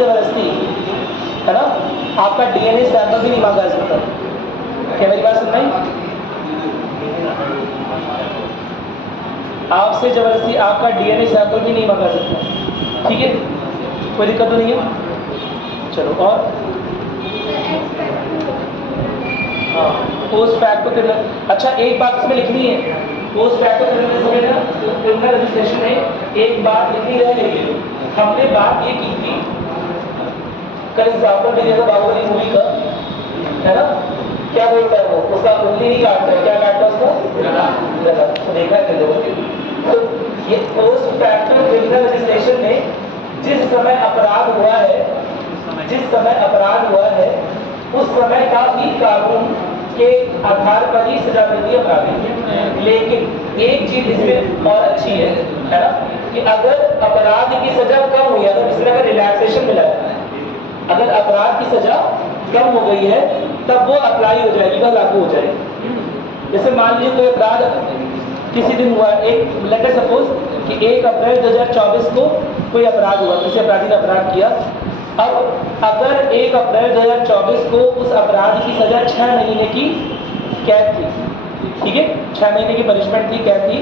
जबरदस्ती है ना, आपका डीएनए सैंपल भी नहीं मांगा जा सकता। क्या मेरी बात सुन रही? आपसे जबरदस्ती आपका डीएनए सैंपल भी नहीं मांगा सकता, ठीक है, कोई दिक्कत तो नहीं है। चलो और हाँ, पोस्ट फैक्टो क्रिमिनल, अच्छा एक बात इसमें लिखनी है, पोस्ट फैक्टो क्रिमिनल समय ना क्रिमिनल रजिस्ट्रेशन में एक बात लिखनी रह गई। हमने बात ये की थी, कल एग्जाम्पल भी देखा बाहुबली मूवी का, है ना, क्या बोलता है वो, उसका उंगली नहीं काटता है, क्या काटता है उसका, तो देखा है तो ये पोस्ट फैक्टो क्रिमिनल रजिस्ट्रेशन में जिस समय अपराध हुआ है, जिस समय अपराध हुआ है उस समय का ही कानून के आधार पर ही सजा मिलती है अपराधी। लेकिन एक चीज इसमें और अच्छी है ना, कि अगर अपराध की सजा कम हुई है तो इसमें अगर रिलैक्सेशन मिला है, अगर अपराध की सजा कम हो गई है तब वो अप्लाई हो जाएगी, वह लागू हो जाएगी। जैसे मान लीजिए कोई अपराध किसी दिन हुआ, एक लेट अस सपोज कि 1 अप्रैल 2024 को कोई अपराध हुआ, किसी अपराधी ने अपराध किया। अब अगर 1 अप्रैल 2024 को उस अपराध की सजा 6 महीने की कैद थी, ठीक है, 6 महीने की पनिशमेंट थी, कैद थी,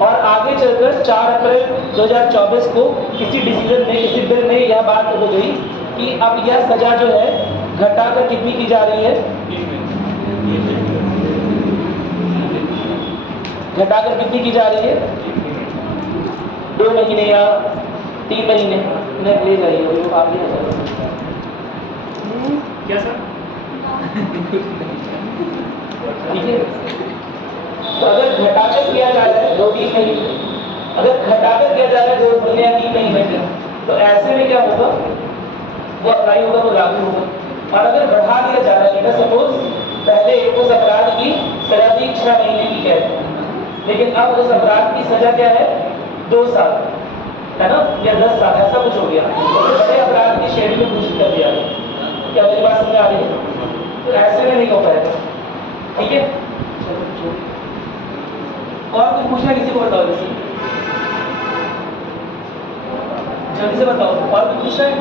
और आगे चलकर 4 अप्रैल 2024 को किसी डिसीजन में, किसी बिल में यह बात हो गई कि अब यह सजा जो है घटाकर कितनी की जा रही है, घटाकर कितनी की जा रही है, 2 महीने या 3 महीने नहीं ले जाइए, वो आप ले जाइए। क्या सर? ठीक है, तो अगर घटाकर किया जा रहा है 2-3 महीने, अगर घटाकर किया जा रहा है 2 महीने या 3 महीने, तो ऐसे में क्या होगा, वो अप्लाई होगा, वो लागू होगा। और अगर बढ़ा दिया जा रहा है, सपोज पहले उस अपराध की सजा थी 6 महीने की कैद, लेकिन अब उस अपराध की सजा क्या है, 2 साल है ना, या 10 साल, ऐसा कुछ हो गया, तो बड़े अपराध की श्रेणी में घोषित कर दिया गया। क्या मेरी बात समझ आ रही है? तो ऐसे में नहीं हो पाएगा, ठीक है। और कुछ पूछना किसी को बताओ, जल्दी से बताओ, और कुछ पूछना है?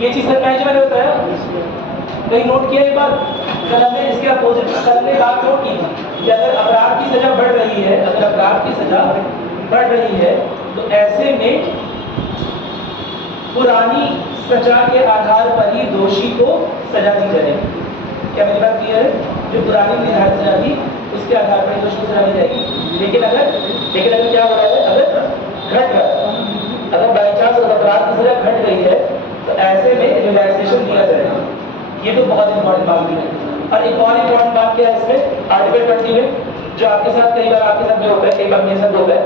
ये चीज सर मैंने बताया, कहीं नोट किया एक बार, कल हमने इसके अपोजिट कल हमने बात नोट की कि अगर अपराध की सजा बढ़ रही है, अगर अपराध की सजा बढ़ रही है तो ऐसे में पुरानी सजा के आधार पर ही दोषी को सजा दी जाएगी। क्या मेरी बात क्लियर है? जो पुरानी निर्धारित सजा थी उसके आधार पर दोषी को सजा दी जाएगी। लेकिन अगर क्या हो रहा है, अगर घट रहा है, अगर बाई चांस अपराध की सजा घट गई है तो ऐसे में रिलैक्सेशन दिया जाएगा। ये तो बहुत इंपॉर्टेंट बात भी है। और एक और इंपॉर्टेंट बात क्या है इसमें, आर्टिकल 20 में जो आपके साथ कई बार आपके साथ भी होता है, कई बार मेरे साथ होता है,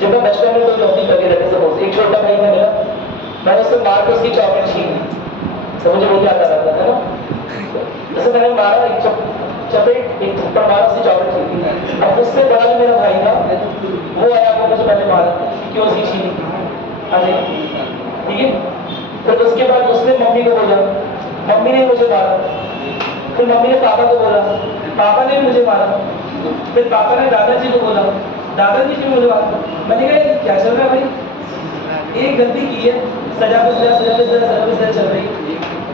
जब मैं बचपन में कोई गलती करके रखे, सपोज एक छोटा भाई था मेरा, मैंने उससे मार के उसकी चॉकलेट छीन ली, तो मुझे बहुत याद आ रहा था ना, जैसे मैंने मारा, एक चपेट, एक थप्पड़ मारा, उसकी चॉकलेट छीन ली। अब उससे बड़ा जो मेरा भाई था वो आया, वो मुझे पहले मारा, क्यों उसकी छीनी, ठीक है। फिर उसके बाद उसने मम्मी को बोला, मम्मी ने मुझे मारा, फिर मम्मी ने पापा को बोला, पापा ने मुझे मारा, फिर पापा ने दादाजी को बोला, दादाजी ने मुझे मारा। मैंने कहा क्या चल रहा है भाई, एक गलती की है, सजा पे सजा, सजा पे सजा, सजा पे सजा चल रही।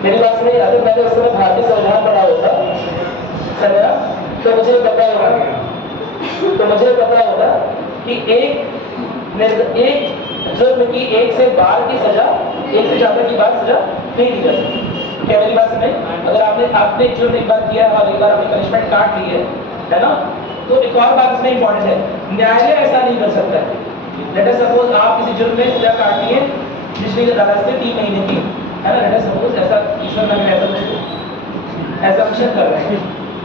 मेरी बात सुनिए, अगर मैंने उस समय भारतीय संविधान पढ़ा होता समझा, तो मुझे पता होगा कि एक जुर्म की 1 से बार की सजा, 1 से ज्यादा की बार सजा नहीं दी जा सकती। क्या मेरी बात सुनिए, अगर आपने जुर्म एक बार किया और एक बार आपने पनिशमेंट काट ली है ना, तो एक और बात इसमें इंपॉर्टेंट है, न्यायालय ऐसा नहीं कर सकता है। लेट अस सपोज आप किसी जुर्म में सजा काटी है जिसमें अदालत से 3 महीने की, है ना, लेट अस सपोज ऐसा ईश्वर में ऐसा कुछ कर रहे हैं,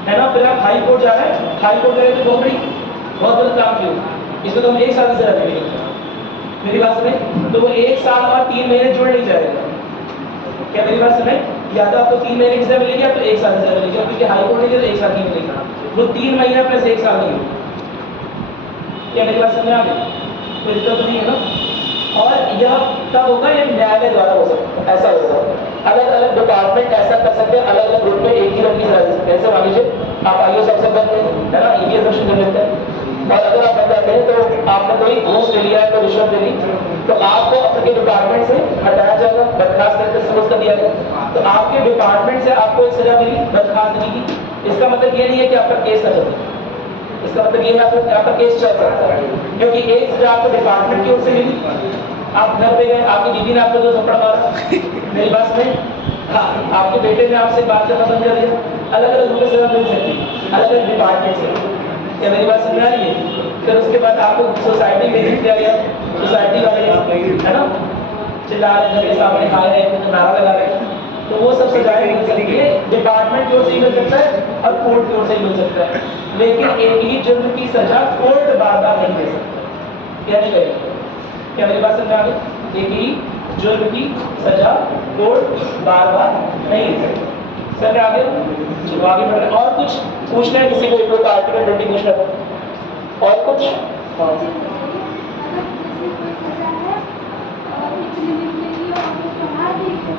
है ना, फिर आप हाई कोर्ट जा रहे हैं, हाई कोर्ट गए तो बहुत गलत काम किया, इसको तो हम 1 साल की सजा देंगे। मेरी बात सुने, तो वो 1 साल और 3 महीने जुड़ नहीं जाएगा। क्या मेरी बात सुने, या तो आपको 3 महीने की सजा मिलेगी, आपको 1 साल की सजा मिलेगी, क्योंकि हाई कोर्ट ने तो 1 साल की मिलेगी, वो 3 महीने प्लस 1 साल नहीं होगी। क्या मेरी बात समझ आ गई? कोई दिक्कत नहीं है ना। और यह तब होगा, ये न्यायालय द्वारा हो सकता है, ऐसा होगा। अलग अलग डिपार्टमेंट ऐसा कर सकते हैं, अलग अलग ग्रुप में एक ही रंग की सजा दे सकते हैं। ऐसे मान लीजिए आप आईएएस अफसर बनते हैं, है ना, ईडी एग्जामिनेशन कर लेते हैं, और अगर आप बन जाते हैं तो आपने कोई घूस ले लिया है, कोई रिश्वत दे ली, तो आपको आपके डिपार्टमेंट से हटाया जाएगा, बर्खास्त करके सपोज कर दिया गया। तो आपके डिपार्टमेंट से आपको एक सजा मिली बर्खास्तगी की। इसका मतलब ये नहीं है कि आपका केस न चले, इसका मतलब ये है कि आपका केस चल सकता है, क्योंकि एक सजा आपको डिपार्टमेंट की ओर से मिली। आप घर पे गए, आपकी बीवी ने आपको जो थप्पड़ मारा, मेरी बात सुने, हाँ, आपके बेटे ने आपसे बात करना बंद कर दिया, अलग अलग रूप में सजा मिल सकती है, अलग अलग डिपार्टमेंट से। क्या मेरी बात समझ आ रही है? फिर उसके बाद आपको सोसाइटी में किया गया, सोसाइटी वाले है ना चिल्ला रहे हैं, सामने खा रहे हैं, नारा लगा रहे हैं, तो वो सब सजाएं मिल सकती है, डिपार्टमेंट की ओर से मिल सकता है और कोर्ट की ओर से मिल सकता है, लेकिन एक ही जुर्म की सजा कोर्ट बार बार नहीं दे सकता। क्या नहीं करेगा? क्या मेरी बात समझ आ गई? एक ही जुर्म की सजा कोर्ट बार बार नहीं दे सकता। सर आगे चलो आगे बढ़ रहे हैं। और कुछ पूछना है किसी को? एक आर्टिकल 20 पूछना है और कुछ?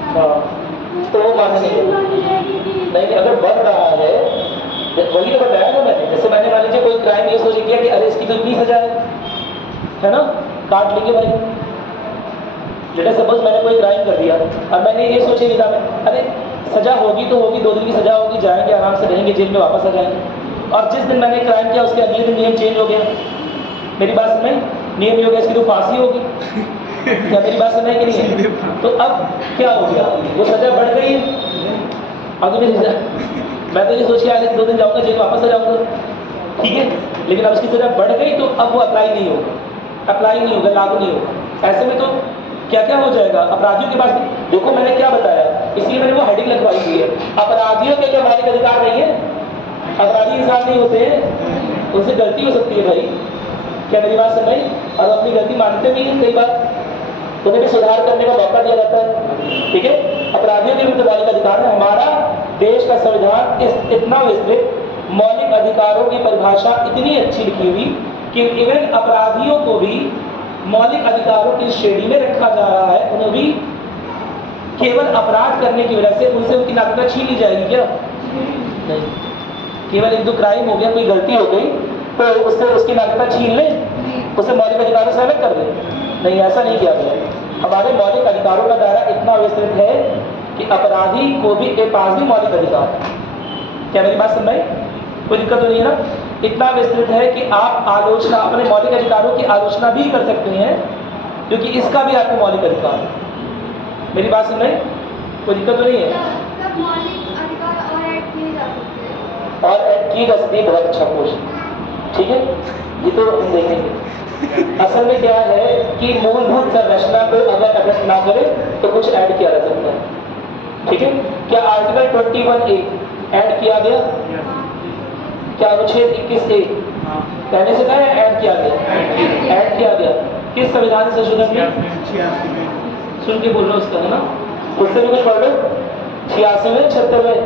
हाँ, तो वो मानना नहीं, अगर बढ़ रहा है, वही तो बताया ना मैंने। जैसे मैंने मान लीजिए कोई क्राइम ये सोच किया कि अरे इसकी तो इतनी सजा है ना, काट लेंगे भाई। लेट सपोज मैंने कोई क्राइम कर दिया और मैंने ये सोचे विदा में, अरे सजा होगी तो होगी, 2 दिन की सजा होगी, जाएंगे आराम से रहेंगे, जेल में वापस आ जाएंगे। और जिस दिन मैंने क्राइम किया उसके अगले दिन नियम चेंज हो गया। मेरी बात सुन रहे? नियम हो गया, इसकी तो फांसी होगी। क्या मेरी बात सुन रहे कि नहीं है? तो अब क्या हो गया? वो सजा बढ़ गई है। अब तो मैं तो ये सोच के आया 2 दिन जाऊंगा जेल, वापस आ जाऊंगा, ठीक है, लेकिन अब उसकी सजा बढ़ गई तो अब वो अप्लाई नहीं होगा, लागू नहीं होगा। ऐसे में तो क्या क्या हो जाएगा? अपराधियों के पास देखो मैंने क्या बताया, इसलिए मैंने वो हेडिंग लगवाई हुई है, अपराधियों के क्या मौलिक अधिकार नहीं है? अपराधी इंसान नहीं होते हैं, उनसे गलती हो सकती है भाई। क्या मेरी बात सुन रही? और अपनी गलती मानते भी हैं, कई बार उन्हें भी सुधार करने का मौका दिया जाता है, ठीक है। अपराधियों के भी मौलिक अधिकार है। हमारा देश का संविधान इतना विस्तृत मौलिक अधिकारों की परिभाषा इतनी अच्छी लिखी हुई कि इवन अपराधियों को भी मौलिक अधिकारों की श्रेणी में रखा जा रहा है। उन्हें भी केवल अपराध करने की वजह से उनसे उनकी नागरिकता छीन ली जाएगी क्या? नहीं, केवल एक दो क्राइम हो गया, कोई गलती हो गई तो उससे उसकी नागरिकता छीन ले, उसे मौलिक अधिकारों से अलग कर दे? नहीं, ऐसा नहीं किया गया। हमारे मौलिक अधिकारों का दायरा इतना विस्तृत है कि अपराधी को भी के पास भी मौलिक अधिकार है। क्या मेरी बात सुन रहे? कोई दिक्कत तो नहीं है ना? इतना विस्तृत है कि आप आलोचना, अपने मौलिक अधिकारों की आलोचना भी कर सकते हैं, क्योंकि इसका भी आपको मौलिक अधिकार है। मेरी बात सुन रहे? कोई दिक्कत तो नहीं है? सब मौलिक अधिकार और ऐड किए जा सकते हैं। और ऐड की जा सकती है, बहुत अच्छा क्वेश्चन, ठीक है, ये तो हम देखेंगे। असल में क्या है कि मूलभूत संरचना को अगर अफेक्ट ना करे तो कुछ ऐड किया जा सकता है, ठीक है। क्या आर्टिकल 21A ऐड किया गया? क्या अनुच्छेद 21A पहले से था ऐड किया गया? ऐड किया गया। किस संविधान संशोधन में? सुन के बोल रहे हो उसका, है ना? उससे भी कुछ पढ़ लो। 86वें 76वें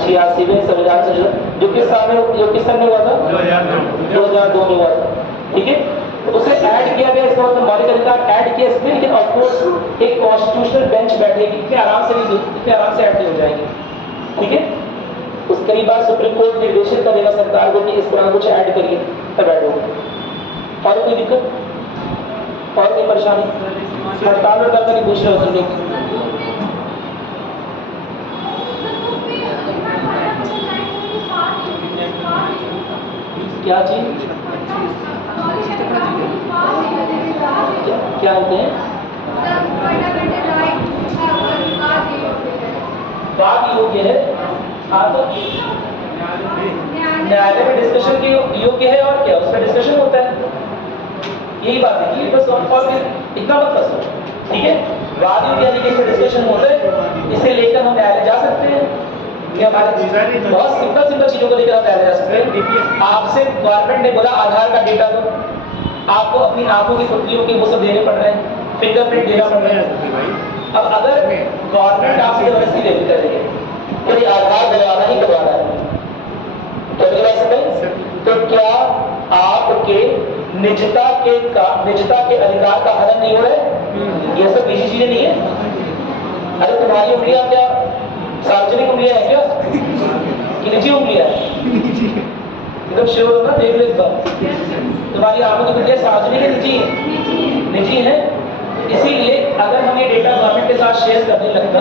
86वें संविधान संशोधन जो किस साल में हुआ था? 2002 में हुआ था, ठीक है। तो उसे ऐड किया गया, इसका मतलब मौलिक अधिकार ऐड किया इसमें, लेकिन ऑफकोर्स एक कॉन्स्टिट्यूशनल बेंच बैठेगी, इतने आराम से ऐड नहीं हो जाएंगे, ठीक है। उस कई बार सुप्रीम कोर्ट निर्देशित करेगा सरकार को कि इस तरह कुछ ऐड करिए, तब ऐड होगा। और कोई दिक्कत और कोई परेशानी? हड़ताल का नहीं पूछ रहे हो तुम लोग? क्या चीज? क्या होते हैं? बात योग्य है, हाँ, तो न्यायालय में डिस्कशन के योग्य है, और क्या उसका डिस्कशन होता है, यही बात है कि बस। और इतना मत फंसो, ठीक है। वाद योग्य यानी कि इसमें डिस्कशन होता है, इसे लेकर हम न्यायालय जा सकते हैं। ये हमारे बहुत सिंपल चीजों को लेकर हम न्यायालय जा सकते हैं। आपसे गवर्नमेंट ने बोला आधार का डेटा दो, आपको अपनी आंखों की पुतलियों के वो सब देने पड़ रहे हैं, फिंगरप्रिंट देना पड़ रहा है। अब अगर गवर्नमेंट आपसे जबरदस्ती लेती कर रही है तो आधार बनवाना ही करवाना है, तो क्या आपके निजता के अधिकार का हनन नहीं हो रहा है? ये सब निजी चीजें नहीं है। अरे तुम्हारी उंगलियां क्या सार्वजनिक उंगलियां हैं क्या कि निजी उंगलियां? एकदम श्योर हो ना, देख लो एक बार, तुम्हारी आंखों की उंगलियां सार्वजनिक है निजी है? निजी है। इसीलिए अगर हम ये डेटा गवर्नमेंट के साथ शेयर करने लगता,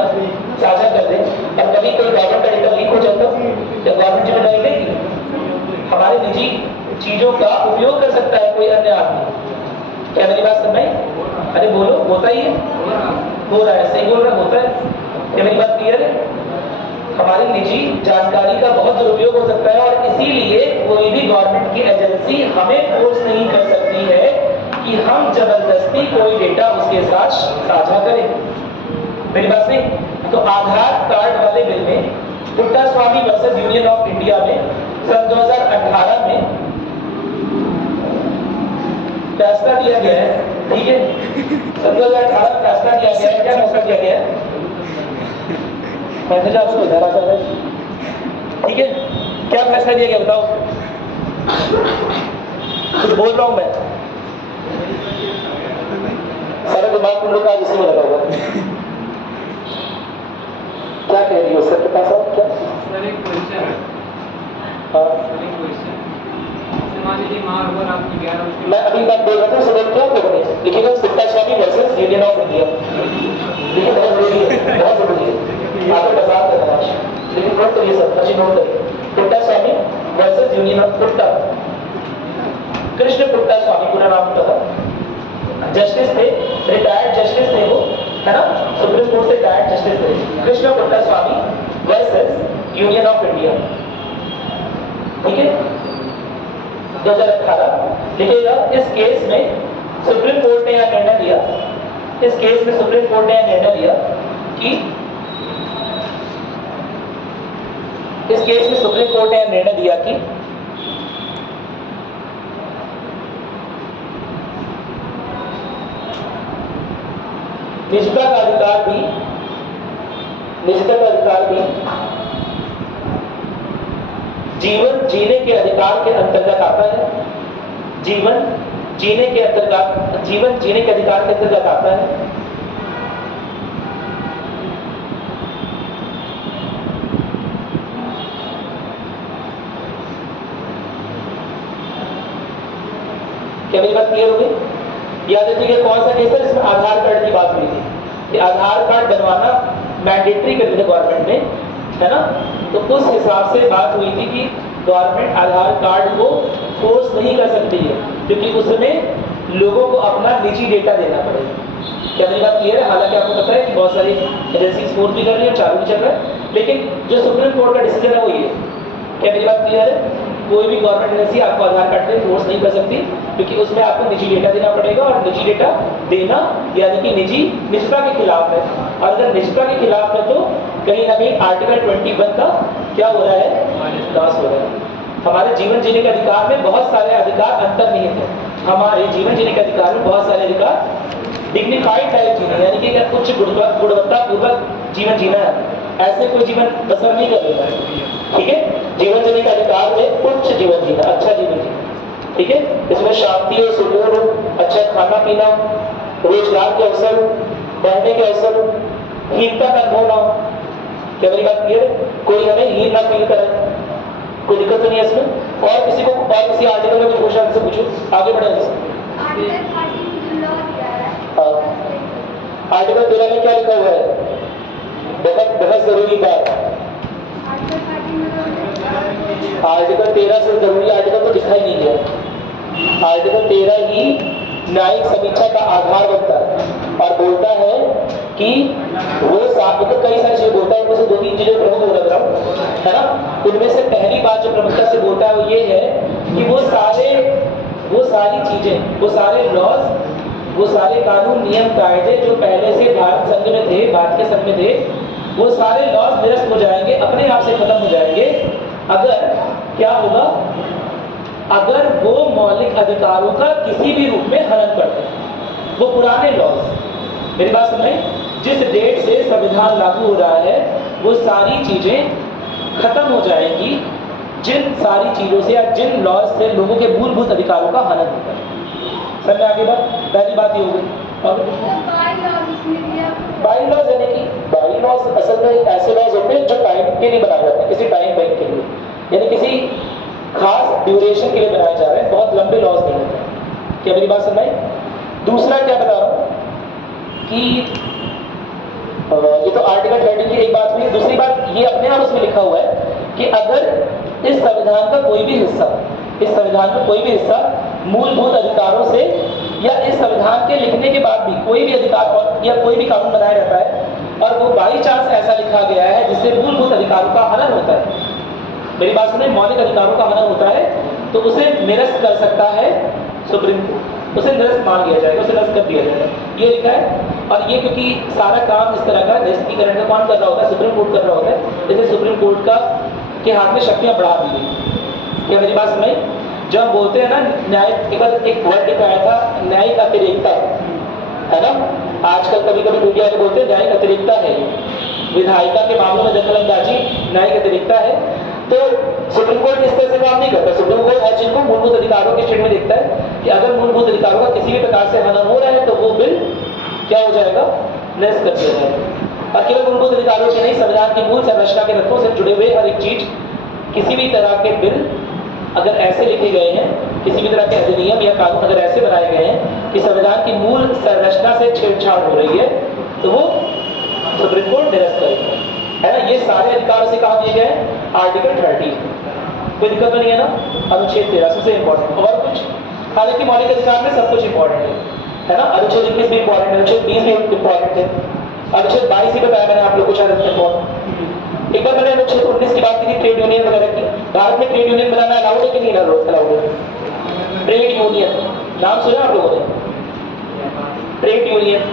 साझा कर दें, और कभी कोई गवर्नमेंट का डेटा लीक हो जाता, तो गवर्नमेंट जिम्मेदारी लेगी। हमारे निजी चीजों का उपयोग कर सकता है कोई अन्य आदमी। क्या मेरी बात समझ में? अरे बोलो, होता ही है, हो रहा है, सही बोल रहा, होता है। क्या मेरी बात क्लियर है? हमारी निजी जानकारी का बहुत दुरुपयोग हो सकता है, और इसीलिए कोई भी गवर्नमेंट की एजेंसी हमें फोर्स नहीं कर सकती है कि हम जबरदस्ती कोई डेटा उसके साथ साझा करें। मेरी बात नहीं? तो आधार कार्ड वाले बिल में Puttaswamy versus union of India में सन 2018 में फैसला दिया गया है, ठीक है? सन 2018 में फैसला दिया गया है। क्या फैसला दिया गया है? मैसेज आपको इधर आता है, ठीक है? क्या फैसला दिया गया बताओ? कुछ बोल रहा हूं मैं, सारा दिमाग तुम लोग का इसी में लगा हुआ। क्या कह रही हो सर? बता साहब क्या? सर एक क्वेश्चन है। हाँ, एक क्वेश्चन मान लीजिए मार ओवर आपकी 11 उसके मैं अभी बात बोल रहा था, सुबह क्या करोगे? लिखिएगा Puttaswamy versus union of India, देखिए बहुत जरूरी है, बहुत जरूरी है, आपको बता देना आज, लेकिन नोट करिए सर, अच्छी नोट करिए। Puttaswamy versus union of पुट्टा, Krishna Puttaswamy पूरा नाम उनका था, जस्टिस थे, रिटायर्ड जस्टिस थे वो, है ना, सुप्रीम कोर्ट से रिटायर्ड जस्टिस थे, Krishna Puttaswamy versus union of India, ठीक है? 2018 लिखिएगा। इस केस में सुप्रीम कोर्ट ने यह निर्णय दिया, इस केस में सुप्रीम कोर्ट ने यह निर्णय दिया कि इस केस में सुप्रीम कोर्ट ने यह निर्णय दिया कि निजता का अधिकार भी जीवन जीने के अधिकार के अंतर्गत आता है। जीवन जीने के अधिकार के अंतर्गत आता है। क्या मेरी बात क्लियर हो गई? याद रखिए कौन सा केस है? इसमें आधार कार्ड की बात हुई थी कि आधार कार्ड बनवाना मैंडेटरी कर दिया गवर्नमेंट ने, है ना? तो उस हिसाब से बात हुई थी कि गवर्नमेंट आधार कार्ड को फोर्स नहीं कर सकती है, क्योंकि उसमें लोगों को अपना निजी डेटा देना पड़ेगा। क्या मेरी बात क्लियर है? हालांकि आपको पता है कि बहुत सारी एजेंसीज फोर्स भी कर रही है, चालू भी चल रहा है, लेकिन जो सुप्रीम कोर्ट का डिसीजन है वो ये है। क्या मेरी बात क्लियर है? कोई भी गवर्नमेंट एजेंसी आपको आधार कार्ड पे फोर्स नहीं कर सकती, क्योंकि उसमें आपको निजी डेटा देना पड़ेगा, और निजी डेटा देना यानी कि निजता के खिलाफ है। और अगर निजता के खिलाफ है तो कहीं ना कहीं आर्टिकल 21 का क्या हो रहा है? लॉस हो रहा है। हमारे जीवन जीने के अधिकार में बहुत सारे अधिकार अंतर्निहित हैं। हमारे जीवन जीने के अधिकार में बहुत सारे अधिकार डिग्निफाइड लाइफ जीना, यानी कि अगर उच्च गुणवत्ता पूर्वक जीवन जीना है, ऐसे कोई जीवन बसर नहीं कर लेना है, ठीक है? जीवन जीने के अधिकार में उच्च जीवन जीना, अच्छा जीवन जीना, ठीक है? इसमें शांति और सुकून हो, अच्छा खाना पीना, रोजगार के अवसर, पढ़ने के अवसर, हीनता का अनुभव ना हो। क्या मेरी बात क्लियर है? कोई हमें हीन ना फील करे, कोई दिक्कत तो नहीं है इसमें। और किसी को और किसी आर्टिकल में कुछ क्वेश्चन से पूछो, आगे बढ़े। आर्टिकल 13 में क्या लिखा हुआ है? बहुत जरूरी बात। आर्टिकल 13 से जरूरी आर्टिकल तो दिखाई नहीं गया। आर्टिकल 13 ही न्यायिक समीक्षा का आधार बनता है और बोलता है कि वो मतलब कई सारी चीजें बोलता है, उनमें से 2-3 चीजें प्रमुख हो रहा है ना। उनमें से पहली बात जो प्रमुखता से बोलता है वो ये है कि वो सारी चीजें, वो सारे लॉज, वो सारे कानून नियम कायदे जो पहले से भारत संघ में थे, भारत के संघ में थे, वो सारे लॉज निरस्त हो जाएंगे, अपने आप से खत्म हो जाएंगे अगर क्या होगा? अगर वो मौलिक अधिकारों का किसी भी रूप में हनन करते हैं। वो पुराने लॉज, मेरी बात सुन लें, जिस डेट से संविधान लागू हो रहा है वो सारी चीजें खत्म हो जाएंगी, जिन सारी चीजों से या जिन लॉज से लोगों के मूलभूत अधिकारों का हनन होता है। सर मैं आगे बात, पहली बात ये हो गई। बाई लॉज यानी कि बाई लॉज असल में ऐसे लॉज होते हैं जो टाइम के लिए बनाए जाते हैं, किसी टाइम बैंक के लिए, यानी किसी खास ड्यूरेशन के लिए बनाए जा रहे हैं, बहुत लंबे लॉज नहीं होते हैं। क्या मेरी बात सुनाई? दूसरा क्या बता रहा हूं कि ये तो आर्टिकल 13 की एक बात हुई। दूसरी बात ये अपने आप उसमें लिखा हुआ है कि अगर इस संविधान का कोई भी हिस्सा, इस संविधान का कोई भी हिस्सा मूलभूत अधिकारों से या इस संविधान के लिखने के बाद भी कोई भी अधिकार और या कोई भी कानून बनाया जाता है और वो बाई चांस ऐसा लिखा गया है जिससे मूलभूत अधिकारों का हनन होता है, मेरी बात सुने, मौलिक अधिकारों का हनन होता है, तो उसे निरस्त कर सकता है सुप्रीम कोर्ट, उसे निरस्त मान लिया जाएगा, उसे निरस्त कर दिया जाएगा, ये लिखा है। और ये क्योंकि सारा काम इस तरह का निरस्तीकरण का कौन कर रहा होता है, सुप्रीम कोर्ट कर रहा होता है, जैसे सुप्रीम कोर्ट का के हाथ में शक्तियां बढ़ा दी गई। क्या मेरी बात समझ? जब हम बोलते हैं ना न्याय, एक वर्ड आया था न्यायिक अतिरेकता, है ना, आजकल कभी कभी मीडिया में बोलते हैं न्यायिक अतिरेकता है, विधायिका के मामलों में दखलंदाजी न्यायिक अतिरेकता है। तो सुप्रीम कोर्ट इस तरह से काम नहीं करता। सुप्रीम कोर्ट हर चीज को मूलभूत अधिकारों के श्रेणी में देखता है कि अगर मूलभूत अधिकारों का किसी भी प्रकार से हनन हो रहा है तो वो बिल क्या हो जाएगा, निरस्त कर दिया जाएगा। और केवल मूलभूत अधिकारों के नहीं, संविधान की मूल संरचना के तत्वों से जुड़े हुए हर एक चीज, किसी भी तरह के बिल अगर ऐसे लिखे गए हैं, किसी भी तरह के अधिनियम या कानून अगर ऐसे बनाए गए हैं कि संविधान की मूल संरचना से छेड़छाड़ हो रही है तो वो सुप्रीम कोर्ट निरस्त करेगा, है ना। ये सारे अधिकार से कहा दिए गए आर्टिकल 30, कोई दिक्कत नहीं है ना। अनुच्छेद 13 सबसे इंपॉर्टेंट, और कुछ, हालांकि मौलिक अधिकार में सब कुछ इंपॉर्टेंट है ना। अनुच्छेद 21 भी इंपॉर्टेंट है, अनुच्छेद 20 भी इंपॉर्टेंट है, अनुच्छेद 22 ही बताया मैंने आप लोग को शायद इंपॉर्टेंट। एक बार मैंने अनुच्छेद 19 की बात की थी, ट्रेड यूनियन वगैरह की। भारत में ट्रेड यूनियन बनाना अलाउड है कि नहीं अलाउड है? ट्रेड यूनियन नाम सुना आप लोगों ने? ट्रेड यूनियन,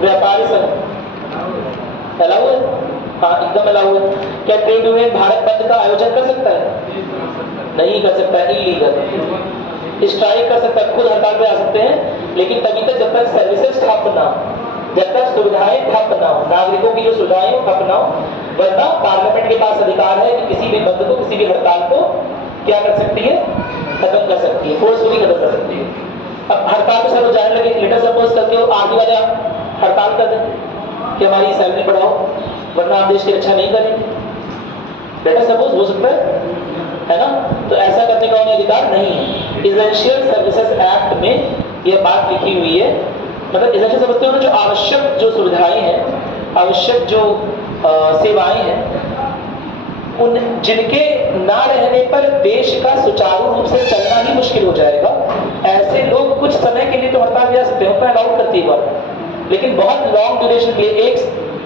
व्यापारी संघ अलाउड है? हाँ, एकदम अलाउड है। क्या ट्रेड यूनियन भारत बंद का आयोजन कर सकता है? नहीं कर सकता है, इलीगल। स्ट्राइक कर सकता है, खुद हड़ताल पे आ सकते हैं, लेकिन तभी तक जब तक सर्विसेज ठप ना हो, जब तक सुविधाएं ठप ना हो, नागरिकों की जो सुविधाएं ठप ना हो। वरना पार्लियामेंट के पास अधिकार है कि किसी भी बंद को, किसी भी हड़ताल को क्या कर सकती है, खत्म कर सकती है, फोर्सफुली खत्म कर सकती है। अब हड़ताल पे सब जाने लगे, लेटर सपोज करके वो आर्मी वाले हड़ताल कर दें कि हमारी सैलरी बढ़ाओ वरना आप देश की रक्षा नहीं करेंगे, लेटर सपोज हो सकता है ना। तो ऐसा करने का उन्हें अधिकार नहीं है। एसेंशियल सर्विसेज एक्ट में यह बात लिखी हुई है, मतलब एसेंशियल समझते हो ना, जो आवश्यक जो सुविधाएं हैं, आवश्यक जो सेवाएं हैं, उन जिनके ना रहने पर देश का सुचारू रूप से चलना ही मुश्किल हो जाएगा, ऐसे लोग कुछ समय के लिए तो हड़ताल जा सकते हैं, उतना अलाउड करती है बात, लेकिन बहुत लॉन्ग ड्यूरेशन के लिए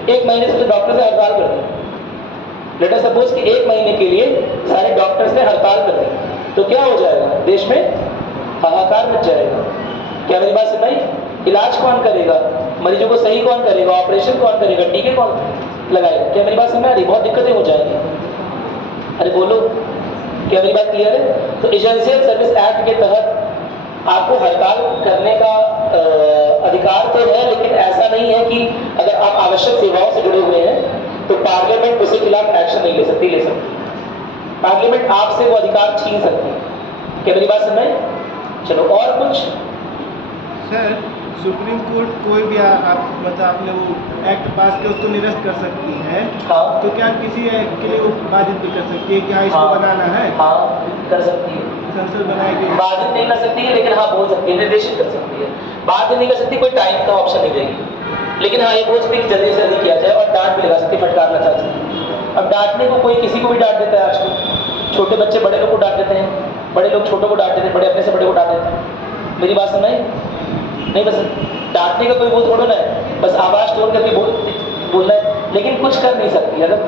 एक महीने से तो डॉक्टर से हड़ताल कर दी। लेटर सपोज कि 1 महीने के लिए सारे डॉक्टर्स ने हड़ताल कर दी, तो क्या हो जाएगा, देश में हाहाकार मच जाएगा। क्या मेरी बात सुनाई? इलाज कौन करेगा, मरीजों को सही कौन करेगा, ऑपरेशन कौन करेगा, टीके कौन लगाएगा? क्या मेरी बात समझ आ रही? बहुत दिक्कतें हो जाएंगी। अरे बोलो, क्या मेरी बात क्लियर है? तो एसेंशियल सर्विस एक्ट के तहत आपको हड़ताल करने का अधिकार तो है, लेकिन ऐसा नहीं है कि अगर आप आवश्यक सेवाओं से जुड़े हुए हैं तो पार्लियामेंट उसके खिलाफ एक्शन नहीं ले सकती। पार्लियामेंट आपसे वो अधिकार छीन सकती है। क्या मेरी बात समझ? चलो, और कुछ? सर, सुप्रीम कोर्ट कोई भी आप मतलब आपने वो एक्ट पास किया उसको निरस्त कर सकती है। हाँ। तो क्या किसी एक्ट के लिए वो बाधित भी कर सकती है कि हाँ इसको बनाना है? हाँ, कर सकती है। संसद बनाएगी। बाधित नहीं कर सकती है, लेकिन हाँ बोल सकती है, निर्देशित कर सकती है। बाधित नहीं कर सकती, कोई टाइम का ऑप्शन नहीं देगी, लेकिन हाँ ये बोल सकती है कि जल्दी से जल्दी किया जाए, और डांट भी लगा सकती है, फटकार लगा सकती है। अब डांटने को कोई किसी को भी डांट देता है आजकल, छोटे बच्चे बड़े लोग को डांट देते हैं, बड़े लोग छोटों को डांट देते हैं, बड़े अपने से बड़े को डांट देते हैं। मेरी बात सुनाई नहीं? बस डांटने का कोई वो थोड़ा ना है, बस आवाज तोड़ करके बोलना है, लेकिन कुछ कर नहीं सकती। अगर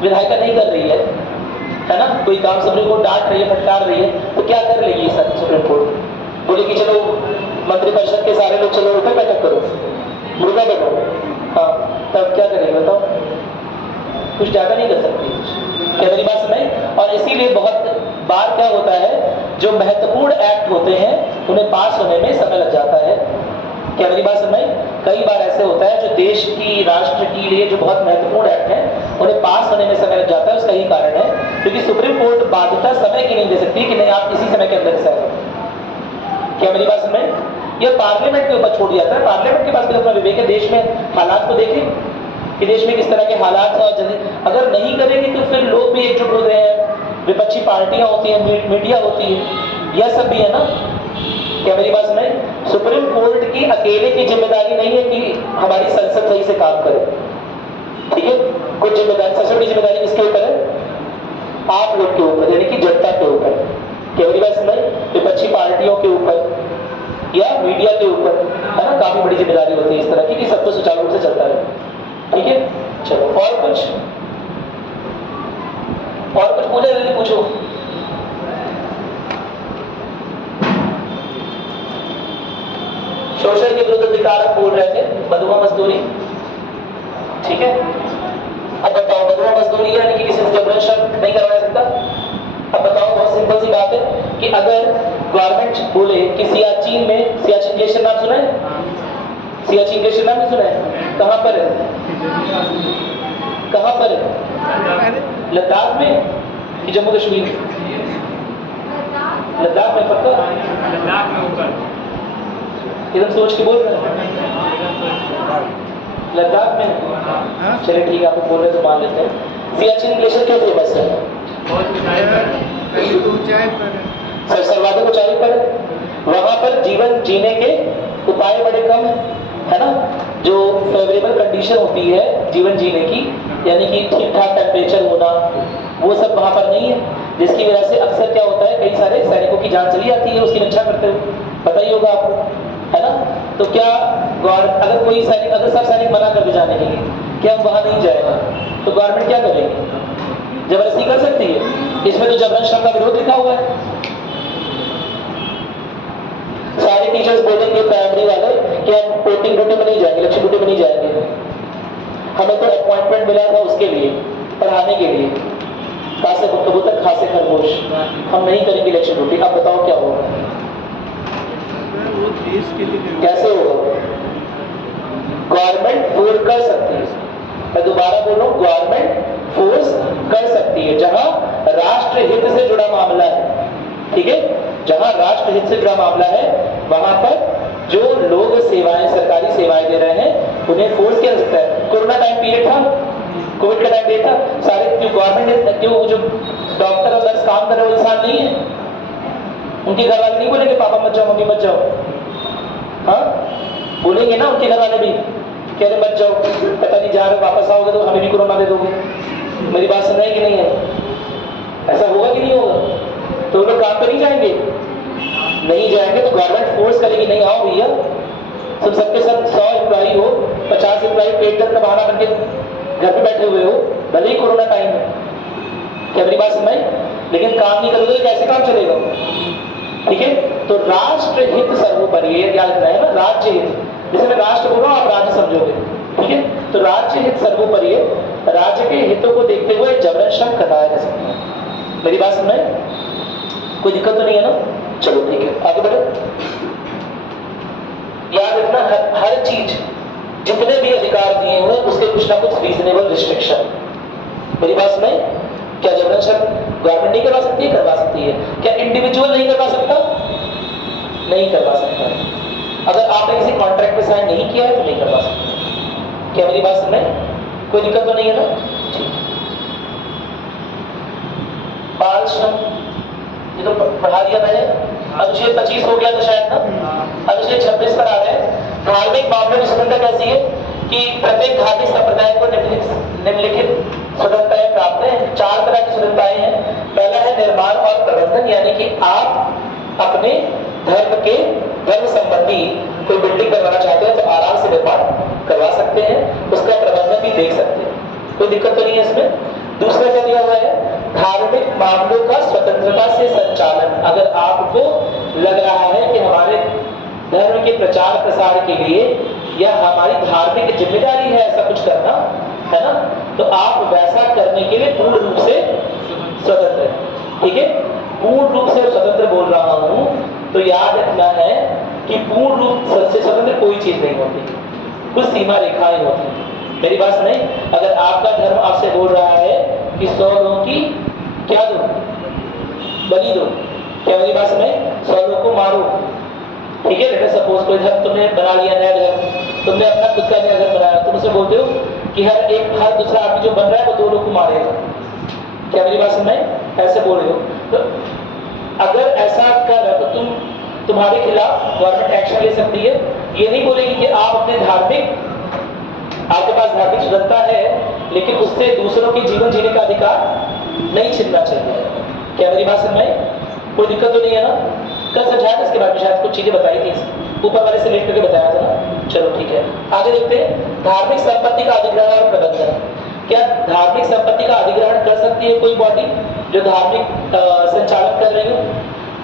विधायिका नहीं कर रही है ना, कोई काम सुप्रीम कोर्ट डांट रही है, फटकार रही है, तो क्या कर लेगी सुप्रीम कोर्ट? बोले कि चलो मंत्रिपरिषद के सारे लोग चलो उठो बैठक करो, मुर्गा बैठो, हाँ, तब क्या करेगी बताओ? कुछ ज्यादा नहीं कर सकती। क्या मेरी बात सुनाई? और इसीलिए बहुत बार क्या होता है, जो महत्वपूर्ण एक्ट होते हैं उन्हें पास होने में समय लग जाता है। क्या मेरी बात सुनाई? कई बार ऐसे होता है जो देश की, राष्ट्र के लिए जो बहुत महत्वपूर्ण एक्ट हैं उन्हें पास होने में समय लग जाता है। उसका यही कारण है क्योंकि सुप्रीम कोर्ट बाध्यता समय की नहीं दे सकती कि नहीं आप इसी समय के अंदर से आए। क्या मेरी बात सुनाई? यह पार्लियामेंट के ऊपर छोड़ दिया जाता है। पार्लियामेंट के पास भी अपना विवेक है। देश में हालात को देखें कि देश में किस तरह के हालात हैं, और अगर नहीं करेंगे तो फिर लोग भी एकजुट हो रहे हैं, विपक्षी पार्टियां होती हैं, मीडिया होती है, यह सब भी है ना। क्या मेरी बात सुनाई? सुप्रीम कोर्ट की अकेले की जिम्मेदारी नहीं है कि हमारी संसद सही से काम करे, ठीक है? कुछ जिम्मेदारी, सबसे बड़ी जिम्मेदारी किसके ऊपर है? आप लोग के ऊपर, यानी कि जनता के ऊपर। क्या मेरी बात सुनाई? विपक्षी पार्टियों के ऊपर या मीडिया के ऊपर, है ना? काफी बड़ी जिम्मेदारी होती है इस तरह की कि सब कुछ सुचारू रूप से चलता रहे, ठीक है? चलो और कुछ पूछे? जल्दी पूछो। शोषण के विरुद्ध अधिकार आप बोल रहे थे, बंधुआ मजदूरी, ठीक है? अब बताओ, बंधुआ मजदूरी यानी कि किसी से जबरन श्रम नहीं करवा सकता। अब बताओ, बहुत सिंपल सी बात है कि अगर गवर्नमेंट बोले कि सियाचिन में, सियाचिन ग्लेशियर नाम सुना है? सियाचिन ग्लेशियर नाम नहीं सुना है? कहां पर है? कहां पर है? लद्दाख में कि जम्मू कश्मीर में? लद्दाख में पक्का? लद्दाख में ऊपर एकदम सोच के बोल रहे हैं। लद्दाख में? हाँ। चलिए ठीक है, आप बोल रहे हैं तो मान लेते हैं। सियाचिन ग्लेशियर क्यों फेमस है? बहुत ऊंचाई पर है। तो ऊंचाई पर है। सर्वाधिक ऊंचाई पर है। वहां पर जीवन जीने के उपाय बड़े कम है ना? जो फेवरेबल कंडीशन होती है जीवन जीने की, यानी कि ठीक ठाक टेम्परेचर होना, वो सब वहां पर नहीं है, जिसकी वजह से अक्सर क्या होता है, कई सारे सैनिकों की जान चली जाती है उसकी रक्षा करते हुए, पता ही होगा आपको, है ना? तो क्या अगर कोई सैनिक, अगर सब सैनिक मना कर दे जाने के लिए कि हम वहां नहीं जाएगा, तो गवर्नमेंट क्या करेगी? जबरदस्ती कर सकती है? इसमें तो जबरन श्रम का विरोध लिखा हुआ है। सारे टीचर्स बोलेंगे प्राइमरी वाले कि हम पोस्टिंग ड्यूटी में नहीं जाएंगे, इलेक्शन ड्यूटी में नहीं जाएंगे, हमें तो अपॉइंटमेंट मिला था उसके लिए, पढ़ाने के लिए, खासे कबूतर खासे खरगोश, हम नहीं करेंगे इलेक्शन ड्यूटी। अब बताओ क्या होगा? वो देश के लिए कैसे होगा? गवर्नमेंट फोर्स कर सकती है, मैं दोबारा बोल रहा हूं, गवर्नमेंट फोर्स कर सकती है जहां राष्ट्र हित से जुड़ा मामला है, ठीक है? जहां राष्ट्र हित से जुड़ा मामला है वहां पर जो लोग सेवाएं, सरकारी सेवाएं दे रहे हैं, उन्हें फोर्स किया जा सकता है। कोरोना टाइम पीरियड था, कोविड का टाइम पीरियड था, सारे क्यों गवर्नमेंट, क्यों जो डॉक्टर और नर्स काम कर रहे हो इंसान नहीं है? उनके घर वाले नहीं बोलेंगे पापा मत जाओ, मम्मी मत जाओ, हाँ? बोलेंगे ना उनके घर वाले भी, कह रहे मत जाओ, पता नहीं जा रहे, वापस आओगे तो हमें भी कोरोना दे दोगे। मेरी बात सुन रहे हैं कि नहीं है? ऐसा होगा कि नहीं होगा? तो वो लोग काम पर नहीं जाएंगे, नहीं जाएंगे तो गवर्नमेंट फोर्स करेगी, नहीं आओ भैया, तुम सबके सब 100 एम्प्लॉई हो, 50 एम्प्लॉई पेट दर्द का बहाना करके घर पे बैठे हुए हो, भले ही कोरोना टाइम है, क्या मेरी बात सुनाई? लेकिन काम नहीं करोगे तो कैसे काम चलेगा? ठीक है? तो राष्ट्र हित सर्वोपरि, ये याद रखना है ना, राज्य हित, जैसे मैं राष्ट्र बोल रहा हूं आप राज्य समझोगे, ठीक है? तो राज्य हित सर्वोपरि है, राज्य के हितों को देखते हुए जबरन श्रम कराया जा सकता है। मेरी बात सुनाई? कोई दिक्कत तो नहीं है ना? चलो ठीक है, आगे बढ़े। याद रखना, हर चीज, जितने भी अधिकार दिए हुए उसके कुछ ना कुछ रीजनेबल रिस्ट्रिक्शन। मेरी बात सुनाई? क्या जबरन श्रम गवर्नमेंट नहीं करवा सकती है? करवा सकती है। क्या इंडिविजुअल नहीं करवा सकता? नहीं करवा सकता। अगर आपने किसी कॉन्ट्रैक्ट पे साइन नहीं किया है तो नहीं करवा सकता। क्या मेरी बात सुनाई? कोई दिक्कत तो नहीं है ना? ठीक। बाल श्रम, ये तो पढ़ा दिया मैंने, अनुच्छेद 25 हो गया तो शायद ना, अनुच्छेद 26 पर आ रहे हैं। धार्मिक मामलों की स्वतंत्रता कैसी है कि प्रत्येक धार्मिक संप्रदाय को निम्नलिखित स्वतंत्रताएं प्राप्त है। 4 तरह की स्वतंत्रताएं हैं। पहला है निर्माण और प्रबंधन, यानी कि आप अपने धर्म संबंधी कोई बिल्डिंग करवाना चाहते हैं तो आराम से निर्माण करवा सकते हैं, उसका प्रबंधन भी देख सकते हैं, कोई दिक्कत तो नहीं है इसमें। दूसरा क्या दिया हुआ है? धार्मिक मामलों का स्वतंत्रता से संचालन। अगर आपको लग रहा है कि हमारे धर्म के प्रचार प्रसार के लिए या हमारी धार्मिक जिम्मेदारी है ऐसा कुछ करना, है ना, तो आप वैसा करने के लिए पूर्ण रूप से स्वतंत्र है। ठीक है? पूर्ण रूप से स्वतंत्र बोल रहा हूं तो याद रखना है कि पूर्ण रूप से स्वतंत्र कोई चीज नहीं होती, कुछ सीमा रेखाएं होती हैं। मेरी बात सुने, अगर आपका धर्म आपसे बोल रहा है कि 100 लोगों की क्या दो, बलि दो, क्या मेरी बात सुने, 100 लोगों को मारो, ठीक है? लेट सपोज कोई धर्म तुमने बना लिया, नया धर्म तुमने अपना खुद का नया धर्म बनाया, तुम उसे बोलते हो कि हर दूसरा आदमी जो बन रहा है वो 2 लोग को मारेगा, क्या मेरी बात सुन रहे हैं? ऐसे बोल रहे हो। तो अगर ऐसा कर रहे हो तो तुम तुम्हारे खिलाफ गवर्नमेंट एक्शन ले सकती है। ये नहीं बोलेगी कि आप अपने आपके पास धार्मिक स्वतंत्रता है, लेकिन उससे दूसरों के जीवन जीने का अधिकार नहीं छीनना चाहिए। क्या मेरी बात समझ में आई? कोई दिक्कत तो नहीं है ना? कल समझाया था इसके बारे में, शायद कुछ चीजें बताई थी, ऊपर वाले से लेट करके बताया था ना। चलो ठीक है, आगे देखते हैं। धार्मिक संपत्ति का अधिग्रहण और प्रबंधन। क्या धार्मिक संपत्ति का अधिग्रहण कर सकती है कोई बॉडी जो धार्मिक संचालन कर रही हो?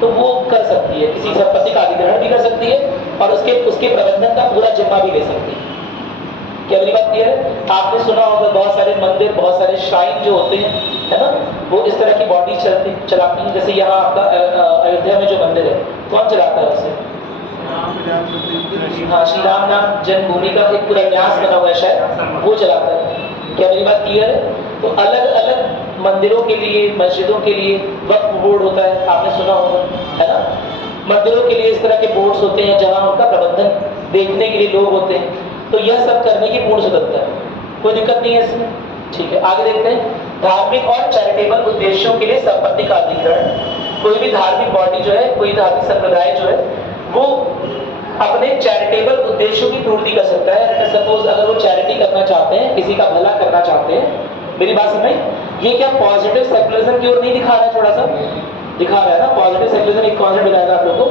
तो वो कर सकती है, किसी संपत्ति का अधिग्रहण भी कर सकती है और उसके प्रबंधन का पूरा जिम्मा भी ले सकती है। क्या मेरी बात क्लियर है? आपने सुना होगा बहुत सारे मंदिर, बहुत सारे श्राइन जो होते हैं, है ना, वो इस तरह की बॉडी चलाती हैं। जैसे यहाँ आपका अयोध्या में जो मंदिर है, कौन चलाता है उसे? हाँ, श्री राम नाम जन्मभूमि का एक पूरा न्यास बना हुआ है शायद, वो चलाता है। क्या मेरी बात क्लियर है? तो अलग अलग मंदिरों के लिए, मस्जिदों के लिए वक्फ बोर्ड होता है, आपने सुना होगा, है ना। मंदिरों के लिए इस तरह के बोर्ड्स होते हैं जहाँ उनका प्रबंधन देखने के लिए लोग होते हैं। तो यह सब करने की पूर्ण स्वतंत्रता है, कोई दिक्कत नहीं है इसमें। ठीक है, आगे देखते हैं। धार्मिक और चैरिटेबल उद्देश्यों के लिए संपत्ति का अधिग्रहण। कोई भी धार्मिक बॉडी जो है, कोई धार्मिक संप्रदाय जो है, वो अपने चैरिटेबल उद्देश्यों की पूर्ति कर सकता है। सपोज अगर वो चैरिटी करना चाहते हैं, किसी का भला करना चाहते हैं, मेरी बात समझ, ये क्या पॉजिटिव सेकुलरिज्म की ओर नहीं दिखा रहा है? थोड़ा सा दिखा रहा है ना। पॉजिटिव सेकुलरिज्म एक कॉन्सेप्ट बताएगा आप लोगों को,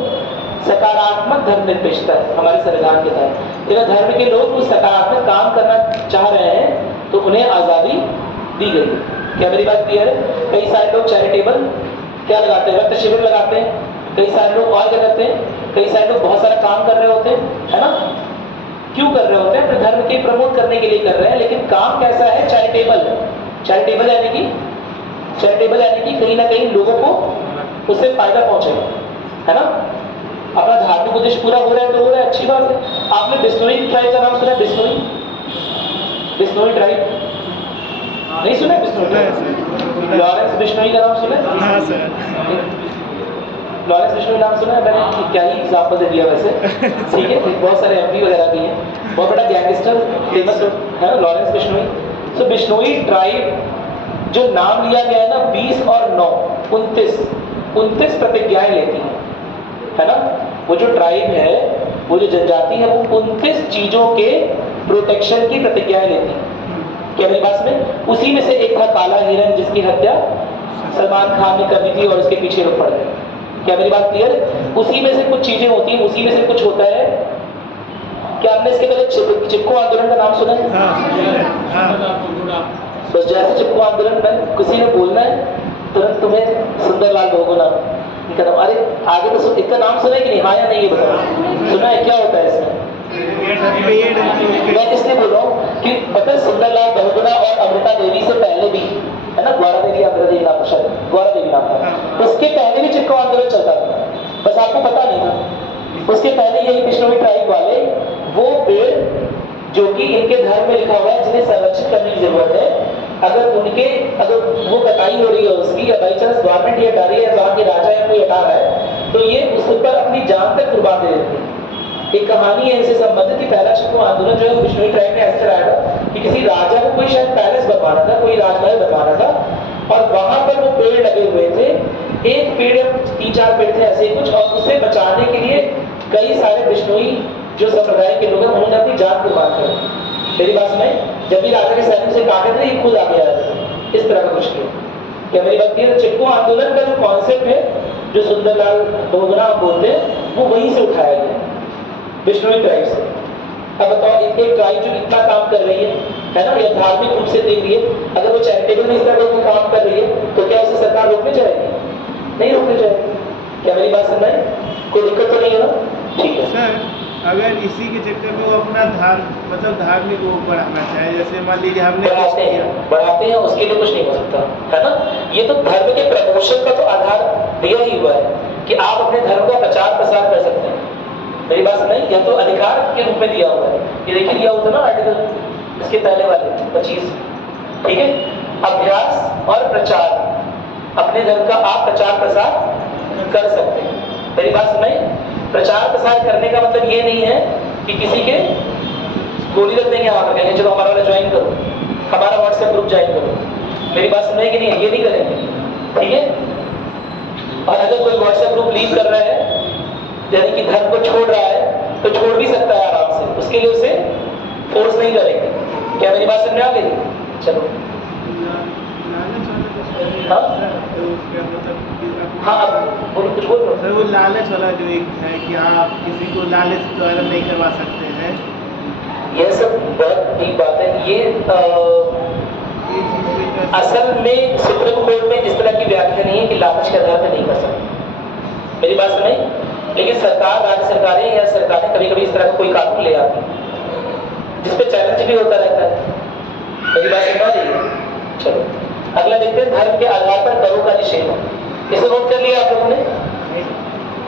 सकारात्मक धर्मनिरपेक्षता हमारे संविधान के तहत। अगर धर्म के लोग कुछ सकारात्मक काम करना चाह रहे हैं तो उन्हें आजादी दी गई। क्या मेरी बात क्लियर है? कई सारे लोग चैरिटेबल क्या लगाते हैं, रक्त शिविर लगाते हैं। कई सारे लोग और क्या करते हैं, कई सारे लोग बहुत सारा काम कर रहे होते हैं, है ना। क्यों कर रहे होते हैं? अपने धर्म के प्रमोट करने के लिए कर रहे हैं, लेकिन काम कैसा है? चैरिटेबल। चैरिटेबल यानी कि कहीं ना कहीं लोगों को उससे फायदा पहुंचेगा, है ना। अपना धार्मिक उद्देश्य पूरा हो रहा है तो हो रहा है, अच्छी बात है। आपने बिश्नोई ट्राइब का नाम सुना है? बिश्नोई ट्राइब नहीं सुना? बिश्नोई लॉरेंस बिश्नोई का नाम सुना है? लॉरेंस बिश्नोई नाम सुना है? मैंने क्या ही एग्जाम्पल दे दिया वैसे, ठीक है। बहुत सारे एमपी वगैरह भी हैं, बहुत बड़ा गैंगस्टर फेमस है ना लॉरेंस बिश्नोई। सो बिश्नोई ट्राइब जो नाम लिया गया है ना, 20 और 9 29 प्रतिज्ञाएं लेती है ना। वो जो ट्राइब है, वो जो जनजाति है, वो 29 चीजों के प्रोटेक्शन की प्रतिज्ञाएं लेती है। क्या मेरी बात में? उसी में से एक था काला हिरन, जिसकी हत्या सलमान खान ने कर दी थी और उसके पीछे लोग पड़ गए। क्या मेरी बात क्लियर? उसी में से कुछ चीजें होती हैं, उसी में से कुछ होता है। क्या आपने इसके पहले चिपको आंदोलन का नाम सुना है? बस जैसे चिपको आंदोलन में किसी ने बोलना है, तुरंत तुम्हें सुंदरलाल बहुगुणा निकल, अरे आगे तो इसका नाम सुना है कि नहीं? हाँ या नहीं ये बताओ, सुना है? क्या होता है इसमें? मैं इसलिए बोल रहा हूँ कि पता है सुंदरलाल बहुगुणा और अमृता देवी से पहले भी, है ना, गौरा देवी अमृता देवी नाम, शायद गौरा देवी नाम था, उसके पहले भी चिपको आंदोलन चलता था, बस आपको पता नहीं था। उसके पहले यही बिश्नोई ट्राइब वाले वो पेड़ जो कि इनके धर्म में लिखा हुआ है, जिन्हें संरक्षित करने की जरूरत है, अगर वो कटाई हो रही है उसकी, या बाई चांस गवर्नमेंट ये हटा रही है, वहां के राजा या कोई हटा रहा है, तो ये उस पर अपनी जान तक कुर्बान दे देते हैं। एक कहानी है इनसे संबंधित कि पहला चिपको आंदोलन जो है बिश्नोई ट्राइब ने ऐसे चलाया था कि किसी राजा को कोई शायद पैलेस बनवाना था, कोई राजमहल बनवाना था, और वहां पर वो पेड़ लगे हुए थे, एक पेड़ 3-4 पेड़ थे ऐसे कुछ, और उसे बचाने के लिए कई सारे बिश्नोई जो संप्रदाय के लोग हैं उन्होंने अपनी जान कुर्बान कर दी। मेरी बात सुनाई? जब भी राजा के सैनिक से काटे थे, ये खुद आ गया इस तरह का कुछ किया। क्या मेरी बात क्लियर? चिपको आंदोलन का जो कॉन्सेप्ट है, जो सुंदरलाल बहुगुणा बोलते हैं, वो वहीं से उठाया गया, बिश्नोई ट्राइब से। अब बताओ, एक ट्राइब जो इतना काम कर रही है ना, या धार्मिक रूप से देख रही है, अगर वो चैरिटेबल में इस तरह का काम कर रही है, तो क्या उसे सरकार रोकने जाएगी? नहीं रोकने जाएगी। क्या मेरी बात समझ में? कोई दिक्कत तो नहीं है ना? ठीक है सर, अगर इसी के चक्कर में वो अपना धार्मिक वो बढ़ाना चाहे, जैसे मान लीजिए हमने बढ़ाते हैं, उसके लिए कुछ नहीं हो सकता, है ना। ये तो धर्म के प्रमोशन का तो आधार दिया ही हुआ है कि आप अपने धर्म का प्रचार प्रसार कर सकते हैं। मेरी बात नहीं, यह तो अधिकार के रूप में दिया हुआ है। ये देखिए दिया होता ना आर्टिकल इसके पहले वाले 25, ठीक है। अभ्यास और प्रचार, अपने धर्म का आप प्रचार प्रसार कर सकते हैं। मेरी बात सुनाई? प्रचार प्रसार करने का मतलब ये नहीं है कि किसी के गोली रख देंगे, वहां पर कहेंगे चलो हमारा वाला ज्वाइन करो, हमारा व्हाट्सएप ग्रुप ज्वाइन करो। मेरी बात सुनाई कि नहीं? ये नहीं करेंगे, ठीक है। और अगर कोई व्हाट्सएप ग्रुप लीड कर रहा है यानी कि धर्म को छोड़ रहा है तो छोड़ भी सकता है आराम से, उसके लिए उसे फोर्स नहीं करेंगे। क्या मेरी बात समझ में आ गई? चलो हाँ हाँ अब बोलो, कुछ बोल रहे हो? सर वो लालच वाला जो एक है कि आप किसी को लालच द्वारा नहीं करवा सकते हैं, यह सब बहुत ठीक बात है। ये ये चीज़ भी कैसे- असल में सुप्रीम कोर्ट में इस तरह की व्याख्या नहीं है कि लालच के आधार पर नहीं कर सकते, मेरी बात समझ। लेकिन सरकार, राज्य सरकारें या सरकारें कभी कभी इस तरह का कोई कानून ले आती है जिसपे चैलेंज भी होता रहता है, मेरी बात समझ रही है? चलो अगला देखते हैं, धर्म के आधार पर करों का निषेध। इसे नोट कर लिया आप लोगों ने?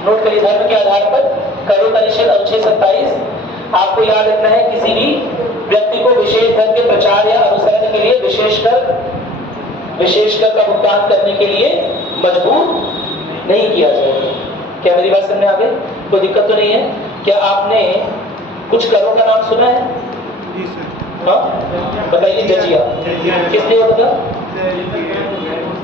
नोट करिए, धर्म के आधार पर करों का निषेध अनुच्छेद 27। आपको याद रखना है किसी भी व्यक्ति को विशेष धर्म के प्रचार या अनुसरण के लिए विशेष कर का भुगतान करने के लिए मजबूर नहीं किया जाएगा। क्या मेरी बात समझ में आ गई? कोई दिक्कत तो नहीं है? क्या आपने कुछ करों का नाम सुना है? जी सर। हाँ बताइए। जजिया किस लिए होता था?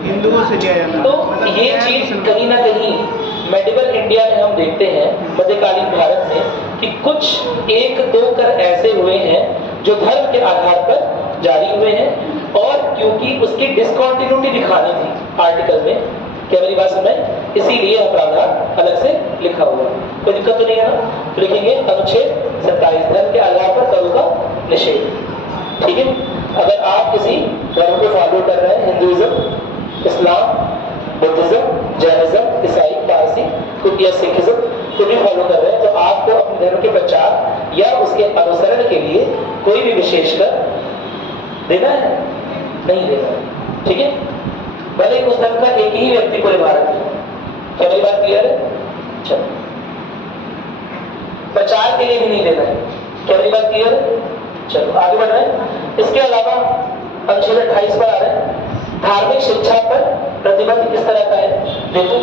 हिंदुओं से लिया जाता तो मतलब ये चीज कहीं ना कहीं मेडिवल इंडिया में हम देखते हैं, मध्यकालीन भारत में, कि कुछ एक दो कर ऐसे हुए हैं जो धर्म के आधार पर जारी हुए हैं, और क्योंकि उसकी डिसकंटिन्यूटी दिखानी थी आर्टिकल में, क्या मेरी बात समझ, इसीलिए प्रावधान अलग से लिखा हुआ। कोई दिक्कत तो नहीं है ना? तो लिखेंगे अनुच्छेद 27, धर्म के आधार पर करों का निषेध। ठीक है, अगर आप किसी धर्म को फॉलो कर रहे हैं, हिंदुइज्म, इस्लाम, बुद्धिज्म, जैनिज्म, ईसाई, पारसी या सिखिज्म को भी फॉलो कर रहे हैं, तो आपको अपने धर्म के प्रचार या उसके अनुसरण के लिए कोई भी विशेष कर देना है? नहीं देना है। ठीक है, भले उस धर्म का एक ही व्यक्ति पूरे भारत में। क्या मेरी बात क्लियर है? चलो, प्रचार के लिए भी नहीं देना है। क्या मेरी बात क्लियर है? चलो आगे बढ़ रहे हैं। इसके अलावा अनुच्छेद 28 पर आ रहे हैं, धार्मिक शिक्षा पर प्रतिबंध किस तरह का है? देखो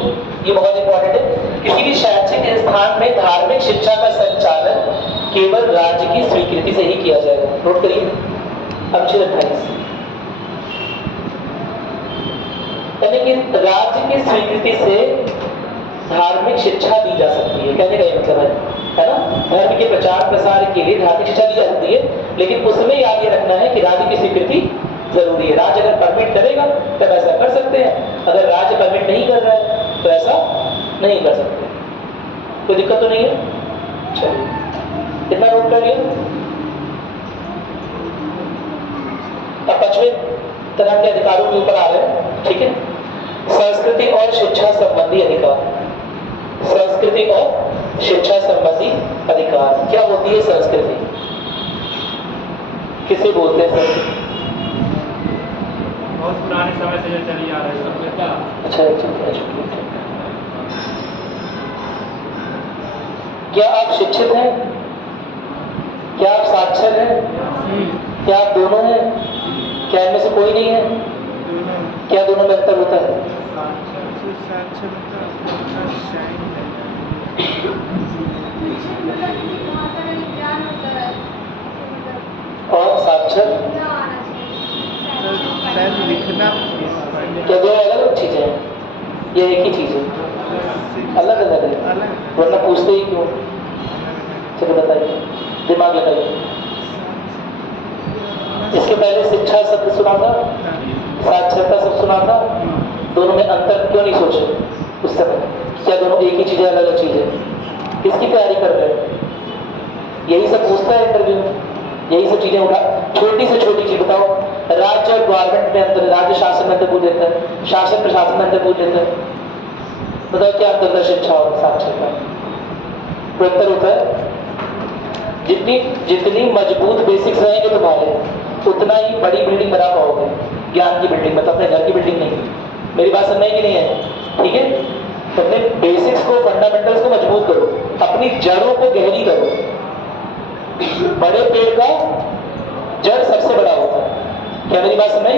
ये बहुत इंपॉर्टेंट है। किसी भी शैक्षिक स्थान में धार्मिक शिक्षा का संचालन केवल राज्य की स्वीकृति से ही किया जाएगा। नोट करिए अनुच्छेद 28, यानी कि राज्य की स्वीकृति से धार्मिक शिक्षा दी जा सकती है। कहने का ये मतलब है ना? धर्म के प्रचार प्रसार के लिए धार्मिक शिक्षा दी जा सकती है, लेकिन उसमें याद ये रखना है कि राज्य की स्वीकृति जरूरी है। राज्य अगर परमिट करेगा तब ऐसा कर सकते हैं, अगर राज्य परमिट नहीं कर रहा है तो ऐसा नहीं कर सकते। कोई दिक्कत तो नहीं है? चलिए इतना नोट कर लिया। अब 5वें तरह के अधिकारों के ऊपर आ रहे हैं। ठीक है, संस्कृति और शिक्षा संबंधी अधिकार। संस्कृति और शिक्षा संबंधी अधिकार क्या होती है? संस्कृति किसे बोलते हैं? संस्कृति बहुत पुराने समय से जो चली आ रही है सभ्यता। अच्छा। क्या आप शिक्षित हैं? क्या आप साक्षर हैं? क्या आप दोनों हैं? क्या इनमें से कोई नहीं है? क्या दोनों में अंतर होता है? ज्ञान होता है और साक्षर शायद लिखना क्या दो अलग अलग चीजें हैं? ये एक ही चीज है, अलग अलग है, अलग वरना पूछते ही क्यों? चलो बताइए, दिमाग लगाइए। इसके पहले शिक्षा शब्द सुना था, साक्षरता शब्द सुना था, दोनों में अंतर क्यों नहीं सोचे उस समय? क्या दोनों एक ही चीज है, अलग अलग चीज है? किसकी तैयारी कर रहे हैं? यही सब पूछता है इंटरव्यू में, यही सब चीजें उठा। छोटी से छोटी चीज बताओ, राज्य और गवर्नमेंट में अंतर, राज्य शासन में अंतर पूछ देता है, शासन प्रशासन में अंतर पूछ देता है। बताओ क्या अंतर है शिक्षा और साक्षरता? कोई अंतर होता है? जितनी मजबूत बेसिक्स रहेंगे तुम्हारे, उतना ही बड़ी बिल्डिंग बना पाओगे। ज्ञान की बिल्डिंग, मतलब अपने घर की बिल्डिंग नहीं। मेरी बात समझ की नहीं है? ठीक है, तो अपने बेसिक्स को, फंडामेंटल्स को मजबूत करो, अपनी जड़ों को गहरी करो। बड़े पेड़ का जड़ सबसे बड़ा होता है। क्या मेरी बात समझ?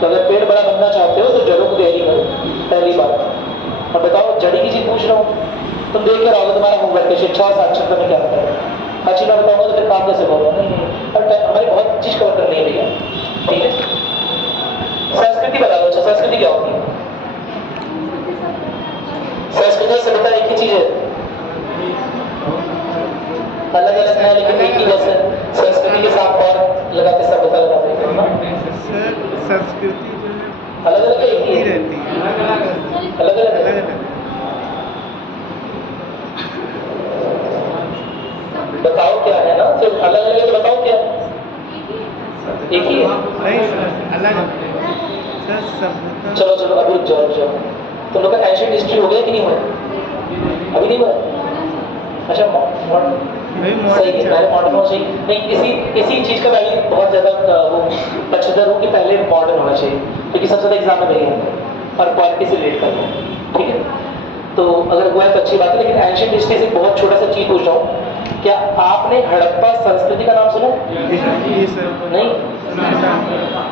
तो अगर पेड़ बड़ा बनना चाहते हो तो जड़ों को गहरी करो, पहली बात। अब बताओ, जड़ी की चीज पूछ रहा हूँ, तुम देख कर आओगे तुम्हारा होमवर्क है, शिक्षा और साक्षरता में क्या होता है। अच्छी बात बताऊंगा तो फिर काम कैसे होगा? हमारी बहुत चीज कवर करनी है भैया। ठीक है, संस्कृति बता दो। अच्छा, संस्कृति क्या होती है? संस्कृति सभ्यता एक ही चीज है। चलो चलो अभी रुक जाओ। तुम लोग का एंशिएंट हिस्ट्री हो गया कि नहीं हुआ? अभी नहीं हुआ? अच्छा मॉडर्न सही है, पहले मॉडर्न होना चाहिए। नहीं, इसी चीज़ का मैं भी बहुत ज़्यादा वो पचहत्तर हूँ कि पहले मॉडर्न होना चाहिए, क्योंकि सबसे ज़्यादा एग्जाम में वही है और क्वालिटी से रिलेट करना है। ठीक है, तो अगर हुआ है तो अच्छी बात है। लेकिन एंशिएंट हिस्ट्री से बहुत छोटा सा चीज़ पूछ रहा हूँ, क्या आपने हड़प्पा संस्कृति का नाम सुना? नहीं?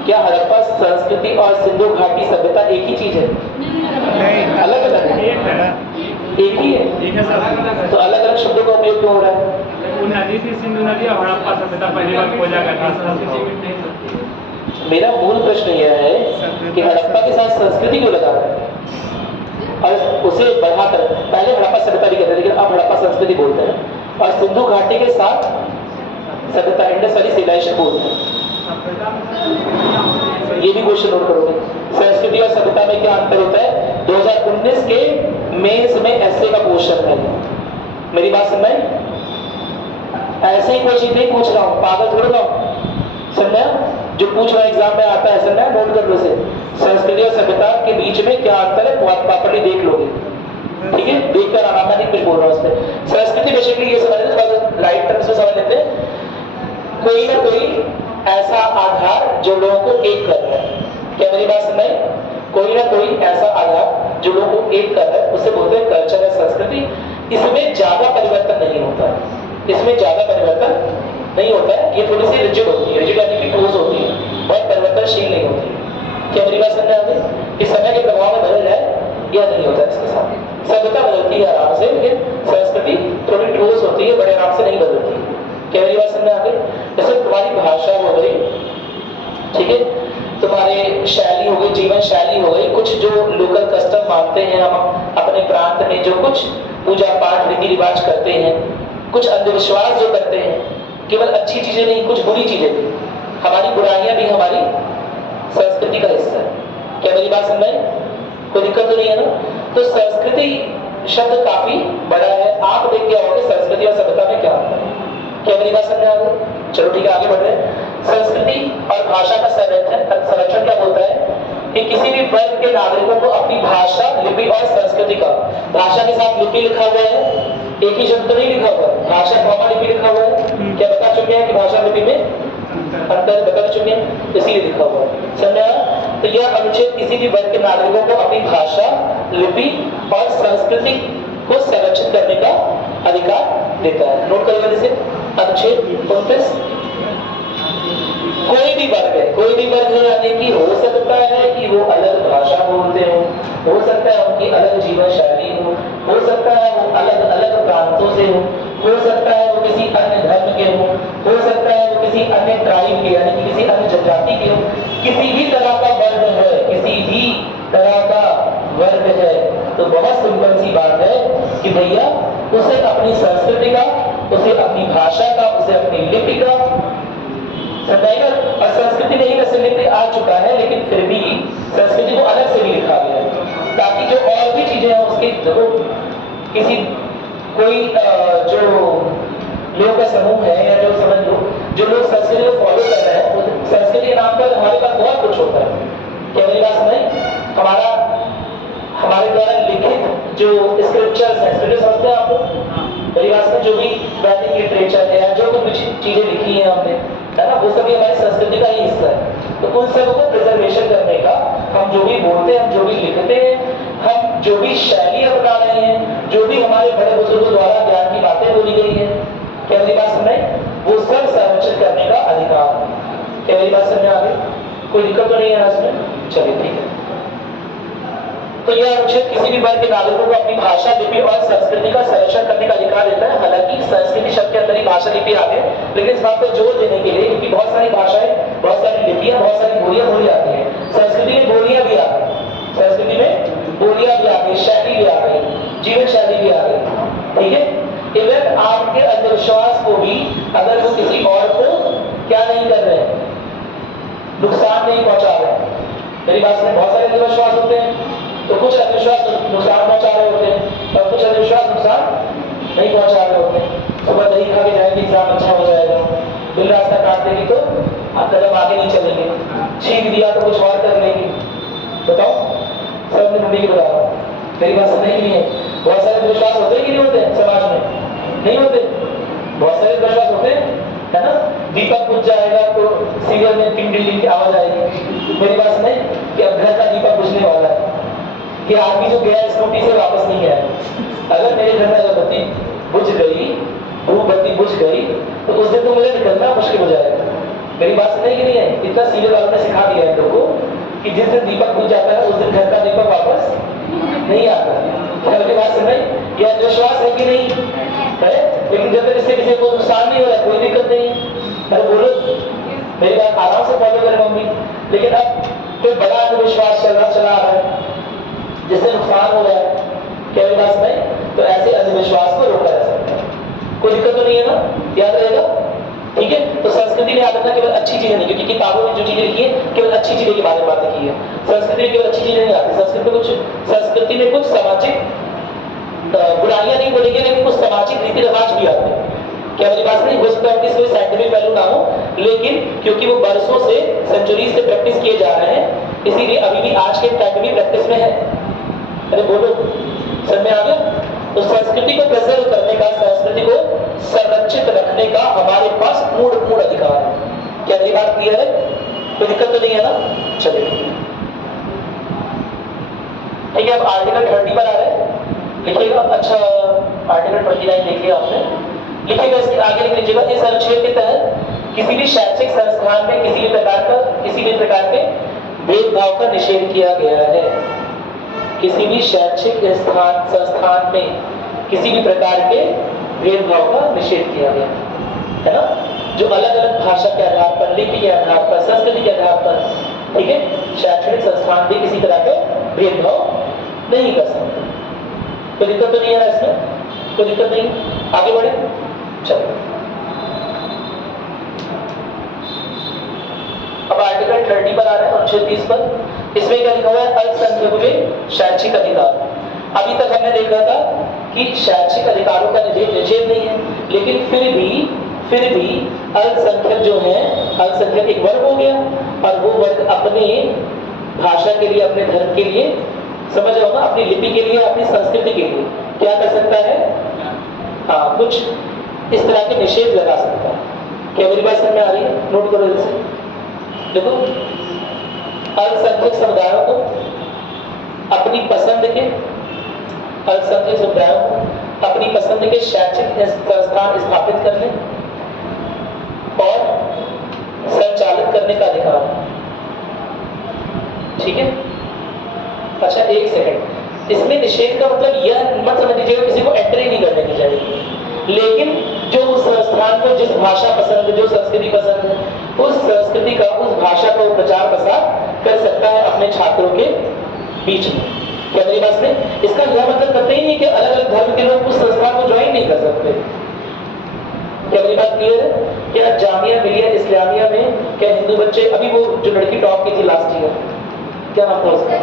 क्या हड़प्पा संस्कृति और सिंधु घाटी सभ्यता एक ही चीज़ है? नहीं, अलग अलग है? एक ही है? तो अलग अलग शब्दों का उपयोग क्यों हो रहा है? वो नदी थी, सिंधु नदी और हड़प्पा सभ्यता पहली बार खोजा करती थी। मेरा मूल प्रश्न यह है कि हड़प्पा के साथ संस्कृति क्यों लगा रहा है और उसे बढ़ाकर, पहले हड़प्पा सभ्यता भी कहते हैं लेकिन अब हड़प्पा संस्कृति बोलते हैं, और सिंधु घाटी के साथ सभ्यता इंडस वैली सिविलाइजेशन बोलते हैं। ये भी क्वेश्चन नोट करोगे, संस्कृति और सभ्यता में क्या अंतर होता है? 2019 के मेंस में ऐसे का क्वेश्चन है। मेरी बात समझ में? ऐसे ही कोई चीज नहीं पूछ रहा हूँ, पागल थोड़ा ना समझा। जो पूछ रहा एग्जाम में आता है समझा, नोट कर लो इसे। संस्कृति और सभ्यता के बीच में क्या अंतर है प्रॉपर्ली देख लोगे। ठीक है, देख कर आना, मैं नहीं कुछ बोल रहा हूँ उस पर। संस्कृति बेसिकली ये समझ लेते, थोड़ा राइट टर्म्स में समझ लेते हैं, कोई ना कोई ऐसा आधार जो लोगों को एक कर रहा है। क्या मेरी बात समझ? कोई ना कोई ऐसा आधार जो लोगों को एक कर रहा है, उसे बोलते हैं कल्चर या संस्कृति। इसमें ज्यादा परिवर्तन नहीं होता, इसमें ज्यादा परिवर्तन नहीं होता है। ये थोड़ी सी रिजिड होती है, रिजिड यानी कि ठोस होती है, बहुत परिवर्तनशील नहीं होती है। क्या मेरी बात समझ आ गई? कि समय के प्रभाव में बदल जाए या नहीं होता है इसके साथ। सभ्यता बदलती है आराम से, लेकिन संस्कृति थोड़ी ठोस होती है, बड़े आराम से नहीं बदलती है। क्या मेरी बात समझ आ गई? जैसे तुम्हारी भाषा हो गई, ठीक है, तुम्हारे शैली हो गई, जीवन शैली हो गई, कुछ जो लोकल कस्टम मानते हैं हम अपने प्रांत में, जो कुछ पूजा पाठ रीति रिवाज करते हैं, कुछ अंधविश्वास जो करते हैं, केवल अच्छी चीजें नहीं, कुछ बुरी चीजें भी, हमारी बुराइयां भी हमारी संस्कृति का हिस्सा है। क्या मेरी बात समझ में? कोई दिक्कत तो नहीं है ना? तो संस्कृति शब्द काफी बड़ा है, आप देख के आओगे संस्कृति और सभ्यता में क्या अंतर है। क्या मेरी बात समझ में आ गई? चलो ठीक है, आगे बढ़ रहे हैं। संस्कृति और भाषा का संरक्षण क्या बोलता है कि किसी भी वर्ग के नागरिकों को अपनी भाषा, लिपि और संस्कृति का, भाषा के साथ लिपि लिखा हुआ है, एक ही शब्द नहीं लिखा हुआ है, भाषा कॉमा लिपि लिखा हुआ है। क्या बता चुके हैं कि भाषा लिपि में अंतर बता चुके हैं, इसीलिए लिखा हुआ है। समझा? तो यह अनुच्छेद किसी भी वर्ग के नागरिकों को अपनी भाषा, लिपि और संस्कृति को संरक्षित करने का अधिकार देता है। नोट करेंगे इसे, अनुच्छेद 29। कोई भी वर्ग है, कोई भी वर्ग है, यानी कि हो सकता है कि वो अलग भाषा बोलते हो सकता है उनकी अलग जीवन शैली हो सकता है वो अलग अलग प्रांतों से हो सकता है वो किसी अन्य धर्म के हो सकता है वो किसी अन्य ट्राइब के यानी कि किसी अन्य जनजाति के हो, किसी भी तरह का वर्ग है, किसी भी तरह का वर्ग है, तो बहुत सिंपल सी बात है कि भैया उसे अपनी संस्कृति का, उसे अपनी भाषा का, उसे अपनी लिपि का समझाएगा। और संस्कृति नहीं वैसे लिपि आ चुका है, लेकिन फिर भी संस्कृति को अलग से भी लिखा गया है, ताकि जो और भी चीजें हैं उसके देखो, किसी कोई जो लोग का समूह है या जो समझ लो जो लोग संस्कृति को फॉलो कर रहे हैं, संस्कृति के नाम पर हमारे पास बहुत कुछ होता है। क्या मेरी बात समझ? हमारे द्वारा लिखित जो स्क्रिप्चर्स हैं, स्क्रिप्चर समझते हैं आप लोग? मेरी बात में जो भी वैदिक लिटरेचर है या जो कुछ चीजें लिखी हैं हमने, है ना, वो सभी हमारी संस्कृति का ही हिस्सा है। तो उन सब को प्रिजर्वेशन करने का, हम जो भी बोलते हैं, हम जो भी लिखते हैं, हम जो भी शैली अपना रहे हैं, जो भी हमारे बड़े बुजुर्गों द्वारा ज्ञान की बातें बोली गई है, क्या मेरी बात समझ? वो सब संरक्षित करने का अधिकार है। क्या मेरी बात समझ आ गई? कोई दिक्कत तो नहीं है ना इसमें? चलिए ठीक है। तो यह अनुच्छेद किसी भी वर्ग के नागरिकों को अपनी भाषा, लिपि और संस्कृति का संरक्षण करने का अधिकार देता है। हालांकि संस्कृति शब्द के अंदर ही भाषा, लिपि आते हैं, लेकिन इस बात पर जोर देने के लिए, क्योंकि बहुत सारी भाषाएं, बहुत सारी लिपियां, बहुत सारी बोलियां बोली जाती हैं, संस्कृति में बोलियां भी आ गई, संस्कृति में बोलियां भी आ गई, शैली भी आ गई, जीवन शैली भी आ गई। ठीक है, इवन आपके अंधविश्वास को भी अगर वो किसी और को क्या नहीं कर रहे हैं, नुकसान नहीं पहुंचा रहे हैं। मेरी बात में बहुत सारे अंधविश्वास होते हैं, तो कुछ अंधविश्वास नुकसान पहुंचा रहे होते हैं और कुछ अंधविश्वास नुकसान नहीं पहुंचा रहे होते हैं। सुबह दही खा के जाएंगे, एग्जाम अच्छा हो जाएगा, बिल रास्ता काट देगी तो आप कदम आगे नहीं चलेंगे, छींक दिया तो कुछ और कर लेंगे। बताओ मम्मी की बता रहा हूँ, मेरी बात समझ नहीं है। बहुत सारे विश्वास होते हैं कि नहीं होते समाज में? नहीं होते, बहुत सारे विश्वास होते हैं, है ना? दीपक बुझ जाएगा तो सीरियल में टिंग टिंग टिंग की आवाज आएगी। मेरी बात समझ कि अब घर का दीपक बुझने वाला है, कि आदमी जो गया स्कूटी से वापस नहीं आया। अगर मेरे घर में अगरबत्ती बुझ गई, धूप बत्ती बुझ गई, तो उस दिन तो मुझे निकलना मुश्किल हो जाएगा। मेरी बात समझ कि नहीं है? इतना सीरियल वालों ने सिखा दिया है लोगों को कि जिस दिन दीपक बुझ जाता है उस दिन घर का दीपक वापस नहीं आता। मेरी बात समझ? यह विश्वास है कि नहीं है? लेकिन जब तक इससे किसी को नुकसान नहीं हो रहा, कोई दिक्कत नहीं। अरे बोलो, मेरी बात आराम से फॉलो करें मम्मी। लेकिन अब कोई बड़ा अंधविश्वास चला आ रहा है जिससे नुकसान हो रहा है, क्या मेरी बात समझ? तो ऐसे अंधविश्वास को रोका जा सकता है। कोई दिक्कत तो नहीं है ना? याद रहेगा, ठीक है? तो संस्कृति में याद रखना केवल अच्छी चीजें नहीं, क्योंकि किताबों में जो चीजें लिखी है केवल अच्छी चीजों के बारे में बातें की है। संस्कृति में केवल अच्छी चीजें नहीं आती, संस्कृति में कुछ सामाजिक बुराइयां नहीं बोलेंगे, लेकिन कुछ सामाजिक रीति रिवाज भी आते हैं। क्या मेरी बात नहीं? हो सकता है कोई साइंटिफिक वैल्यू ना हो, लेकिन क्योंकि वो बरसों से, सेंचुरीज से प्रैक्टिस किए जा रहे हैं, इसीलिए अभी भी आज के टाइम में भी प्रैक्टिस में है। अरे बोलो, समझ में आ गया? तो संस्कृति को प्रिजर्व करने का, संस्कृति को संरक्षित रखने का हमारे पास पूर्ण अधिकार है। क्या मेरी बात क्लियर है? कोई दिक्कत तो नहीं है ना? चलिए ठीक है। अब आर्टिकल 30 पर आ रहे हैं, लिखिएगा। अच्छा, आर्टिकल 29 देखिए आपने, लिखिएगा इसके आगे लिख लीजिएगा। इस अनुच्छेद के तहत किसी भी शैक्षिक संस्थान में किसी भी प्रकार के भेदभाव का निषेध किया गया है। किसी भी शैक्षिक संस्थान में किसी भी प्रकार के भेदभाव का निषेध किया गया है ना? जो अलग अलग भाषा के आधार पर, लिपि के आधार पर, संस्कृति के आधार पर, ठीक है, शैक्षणिक संस्थान भी किसी तरह के भेदभाव नहीं कर सकते। कोई दिक्कत तो नहीं है ना इसमें? कोई दिक्कत नहीं? आगे बढ़े, चलो। अब आर्टिकल 30 पर आ रहे हैं, अनुच्छेद 30 पर। इसमें क्या लिखा हुआ है? अल्पसंख्यकों के शैक्षिक अधिकार। अभी तक हमने देखा था कि शैक्षिक अधिकारों का निषेध नहीं है, लेकिन फिर भी अल्पसंख्यक जो है, अल्पसंख्यक एक वर्ग हो गया, और वो वर्ग अपने भाषा के लिए, अपने धर्म के लिए, समझ रहे हो ना, अपनी लिपि के लिए, अपनी संस्कृति के लिए क्या कर सकता है? हाँ, कुछ इस तरह के निषेध लगा सकता है। क्या मेरी बात समझ में आ रही है? नोट करो जैसे, देखो, अल्पसंख्यक समुदायों को अपनी पसंद के, अल्पसंख्यक समुदायों को अपनी पसंद के शैक्षिक संस्थान स्थापित करने और संचालित करने का अधिकार। ठीक है? अच्छा, एक सेकंड, इसमें निषेध का मतलब यह मत समझ लीजिएगा किसी को एंट्री नहीं करने की चाहिए, लेकिन जो उस संस्थान को जिस भाषा पसंद, जो संस्कृति पसंद है, उस संस्कृति का, उस भाषा का वो प्रचार प्रसार कर सकता है अपने छात्रों के बीच में। क्या मेरी बात में? इसका यह मतलब करते ही नहीं कि अलग अलग धर्म के लोग उस संस्थान को ज्वाइन नहीं कर सकते। क्या मेरी बात क्लियर है? क्या जामिया मिलिया इस्लामिया में क्या हिंदू बच्चे, अभी वो जो लड़की टॉप की थी लास्ट ईयर, क्या नाम था उसका?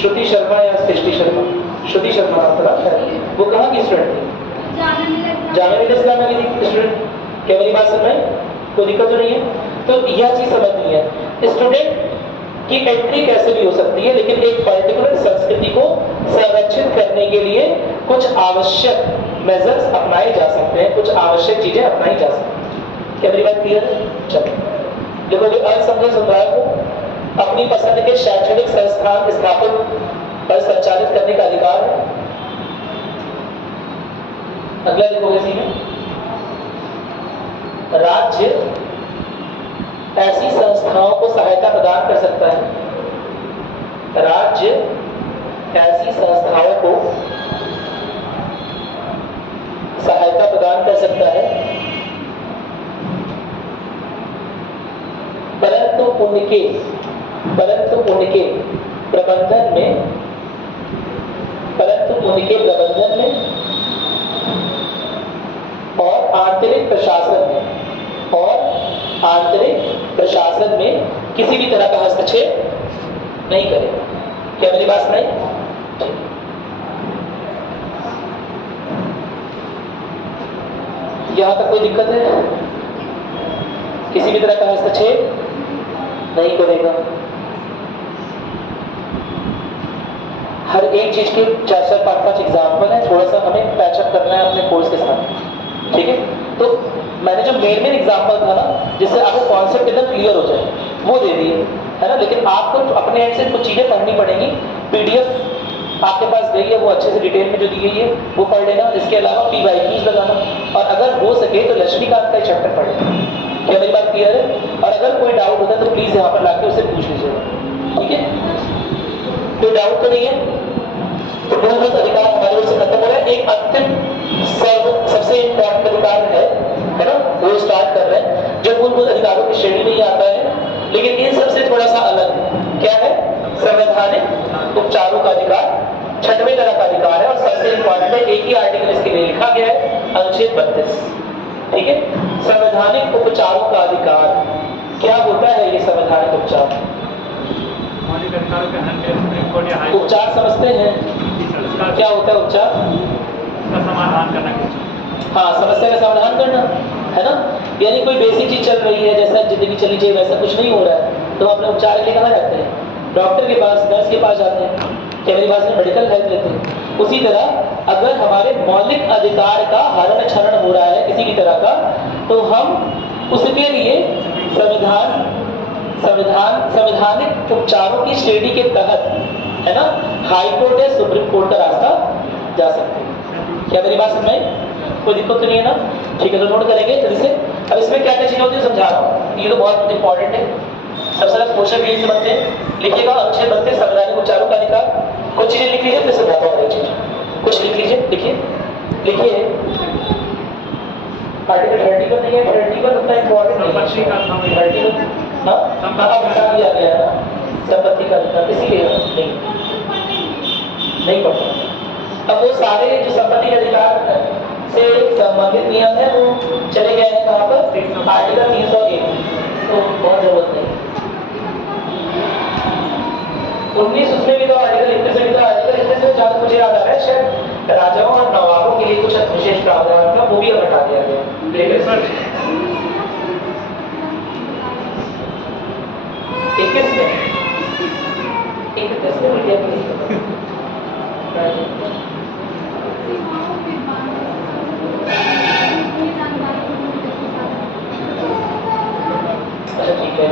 श्रुति शर्मा या सृष्टि शर्मा? श्रुति शर्मा नाम था। वो कहाँ की स्टूडेंट थी? जामिया मिलिया इस्लामिया की स्टूडेंट। क्या मेरी बात समझ में? कोई दिक्कत तो नहीं है? तो यह चीज समझनी है, स्टूडेंट की एंट्री कैसे भी हो सकती है, लेकिन एक पर्टिकुलर संस्कृति को संरक्षित करने के लिए कुछ आवश्यक मेजर्स अपनाए जा सकते हैं, कुछ आवश्यक चीजें अपनाई जा सकती हैं। क्या मेरी बात क्लियर है? चलो देखो, जो अल्पसंख्यक समुदाय को अपनी पसंद के शैक्षणिक संस्थान स्थापित और संचालित करने का अधिकार है। अगला देखोगे इसी में, राज्य ऐसी संस्थाओं को सहायता प्रदान कर सकता है। राज्य ऐसी संस्थाओं को सहायता प्रदान कर सकता है, परंतु उनके प्रबंधन में और आंतरिक प्रशासन में किसी भी तरह का हस्तक्षेप नहीं करेगा। क्या मेरी बात सुनाई? यहां तक कोई दिक्कत है? किसी भी तरह का हस्तक्षेप नहीं करेगा। हर एक चीज के 4-4 5-5 एग्जाम्पल है, थोड़ा सा हमें पैचअप करना है अपने कोर्स के साथ, ठीक है। तो मैंने जो मेन एग्जाम्पल था ना, जिससे आपको कॉन्सेप्ट एकदम क्लियर हो जाए, वो दे दिए, है ना। लेकिन आपको अपने एंड से कुछ चीजें पढ़नी पड़ेंगी। पीडीएफ आपके पास गई है, वो अच्छे से डिटेल में जो दी गई है वो पढ़ लेना। इसके अलावा PYQs लगाना, और अगर हो सके तो लक्ष्मीकांत का एक चैप्टर पढ़ लेना। क्या मेरी बात क्लियर है? और अगर कोई डाउट होता है तो प्लीज यहाँ पर लाके उसे पूछ लीजिएगा, ठीक है। कोई डाउट तो नहीं है? तो मूलभूत अधिकार हमारे ओर से खत्म हो रहा है। एक अंतिम सबसे इंपॉर्टेंट अधिकार है ना, वो स्टार्ट कर रहे हैं, जो मूलभूत अधिकारों की श्रेणी में ही आता है, लेकिन इन सबसे थोड़ा सा अलग है। क्या है? संवैधानिक उपचारों का अधिकार 6वें तरह का अधिकार है, और सबसे इंपॉर्टेंट है, एक ही आर्टिकल इसके लिए लिखा गया है, अनुच्छेद 32, ठीक है। संवैधानिक उपचारों का अधिकार क्या होता है? ये संवैधानिक उपचार, मौलिक अधिकारों के हनन के सुप्रीम कोर्ट या हाई कोर्ट उपचार समझते हैं इसका क्या होता है? उपचार समाधान करना किसी हाँ, समस्या का समाधान करना, है ना। यानी कोई बेसिक चीज चल रही है, जैसा जिंदगी चलनी चाहिए वैसा कुछ नहीं हो रहा है, तो अपने उपचार के लिए कहाँ जाते हैं? डॉक्टर के पास, नर्स के पास जाते हैं, क्या मेरी बात में मेडिकल हेल्प लेते हैं। उसी तरह अगर हमारे मौलिक अधिकार का हरण क्षरण हो रहा है किसी भी तरह का, तो हम उसके लिए संवैधानिक उपचारों की श्रेणी के तहत, है ना, हाई कोर्ट या सुप्रीम कोर्ट का रास्ता जा सकते हैं। क्या मेरी बात समझ में? कोई दिक्कत तो नहीं है ना? ठीक है, तो नोट करेंगे जल्दी से। अब इसमें क्या क्या चीजें होती है समझा रहा हूँ, ये तो बहुत इंपॉर्टेंट है। सबसे पहले क्वेश्चन यही से बनते हैं, लिखिएगा अनुच्छेद 32 संवैधानिक उपचारों का अधिकार। कुछ चीजें लिख लीजिए, फिर समझाता हूँ एक चीज। कुछ लिख लीजिए, लिखिए लिखिए। आर्टिकल 31 नहीं है, 31 उतना इंपॉर्टेंट संपत्ति का नहीं है। 31 हाँ, अब हटा दिया गया है ना संपत्ति का अधिकार, इसीलिए नहीं पढ़ता। अब वो सारे जो संपत्ति के अधिकार से संबंधित नियम है वो चले गए हैं कहाँ पर? आर्टिकल 301, तो बहुत जरूरत नहीं। 19 उसमें भी तो आर्टिकल 31 में भी तो आर्टिकल 31 में जहाँ मुझे याद आ रहा है शायद राजाओं और नवाबों के लिए कुछ विशेष प्रावधान था, वो भी अब हटा दिया गया। लेकिन सर 21 में मीडिया की अच्छा ठीक है,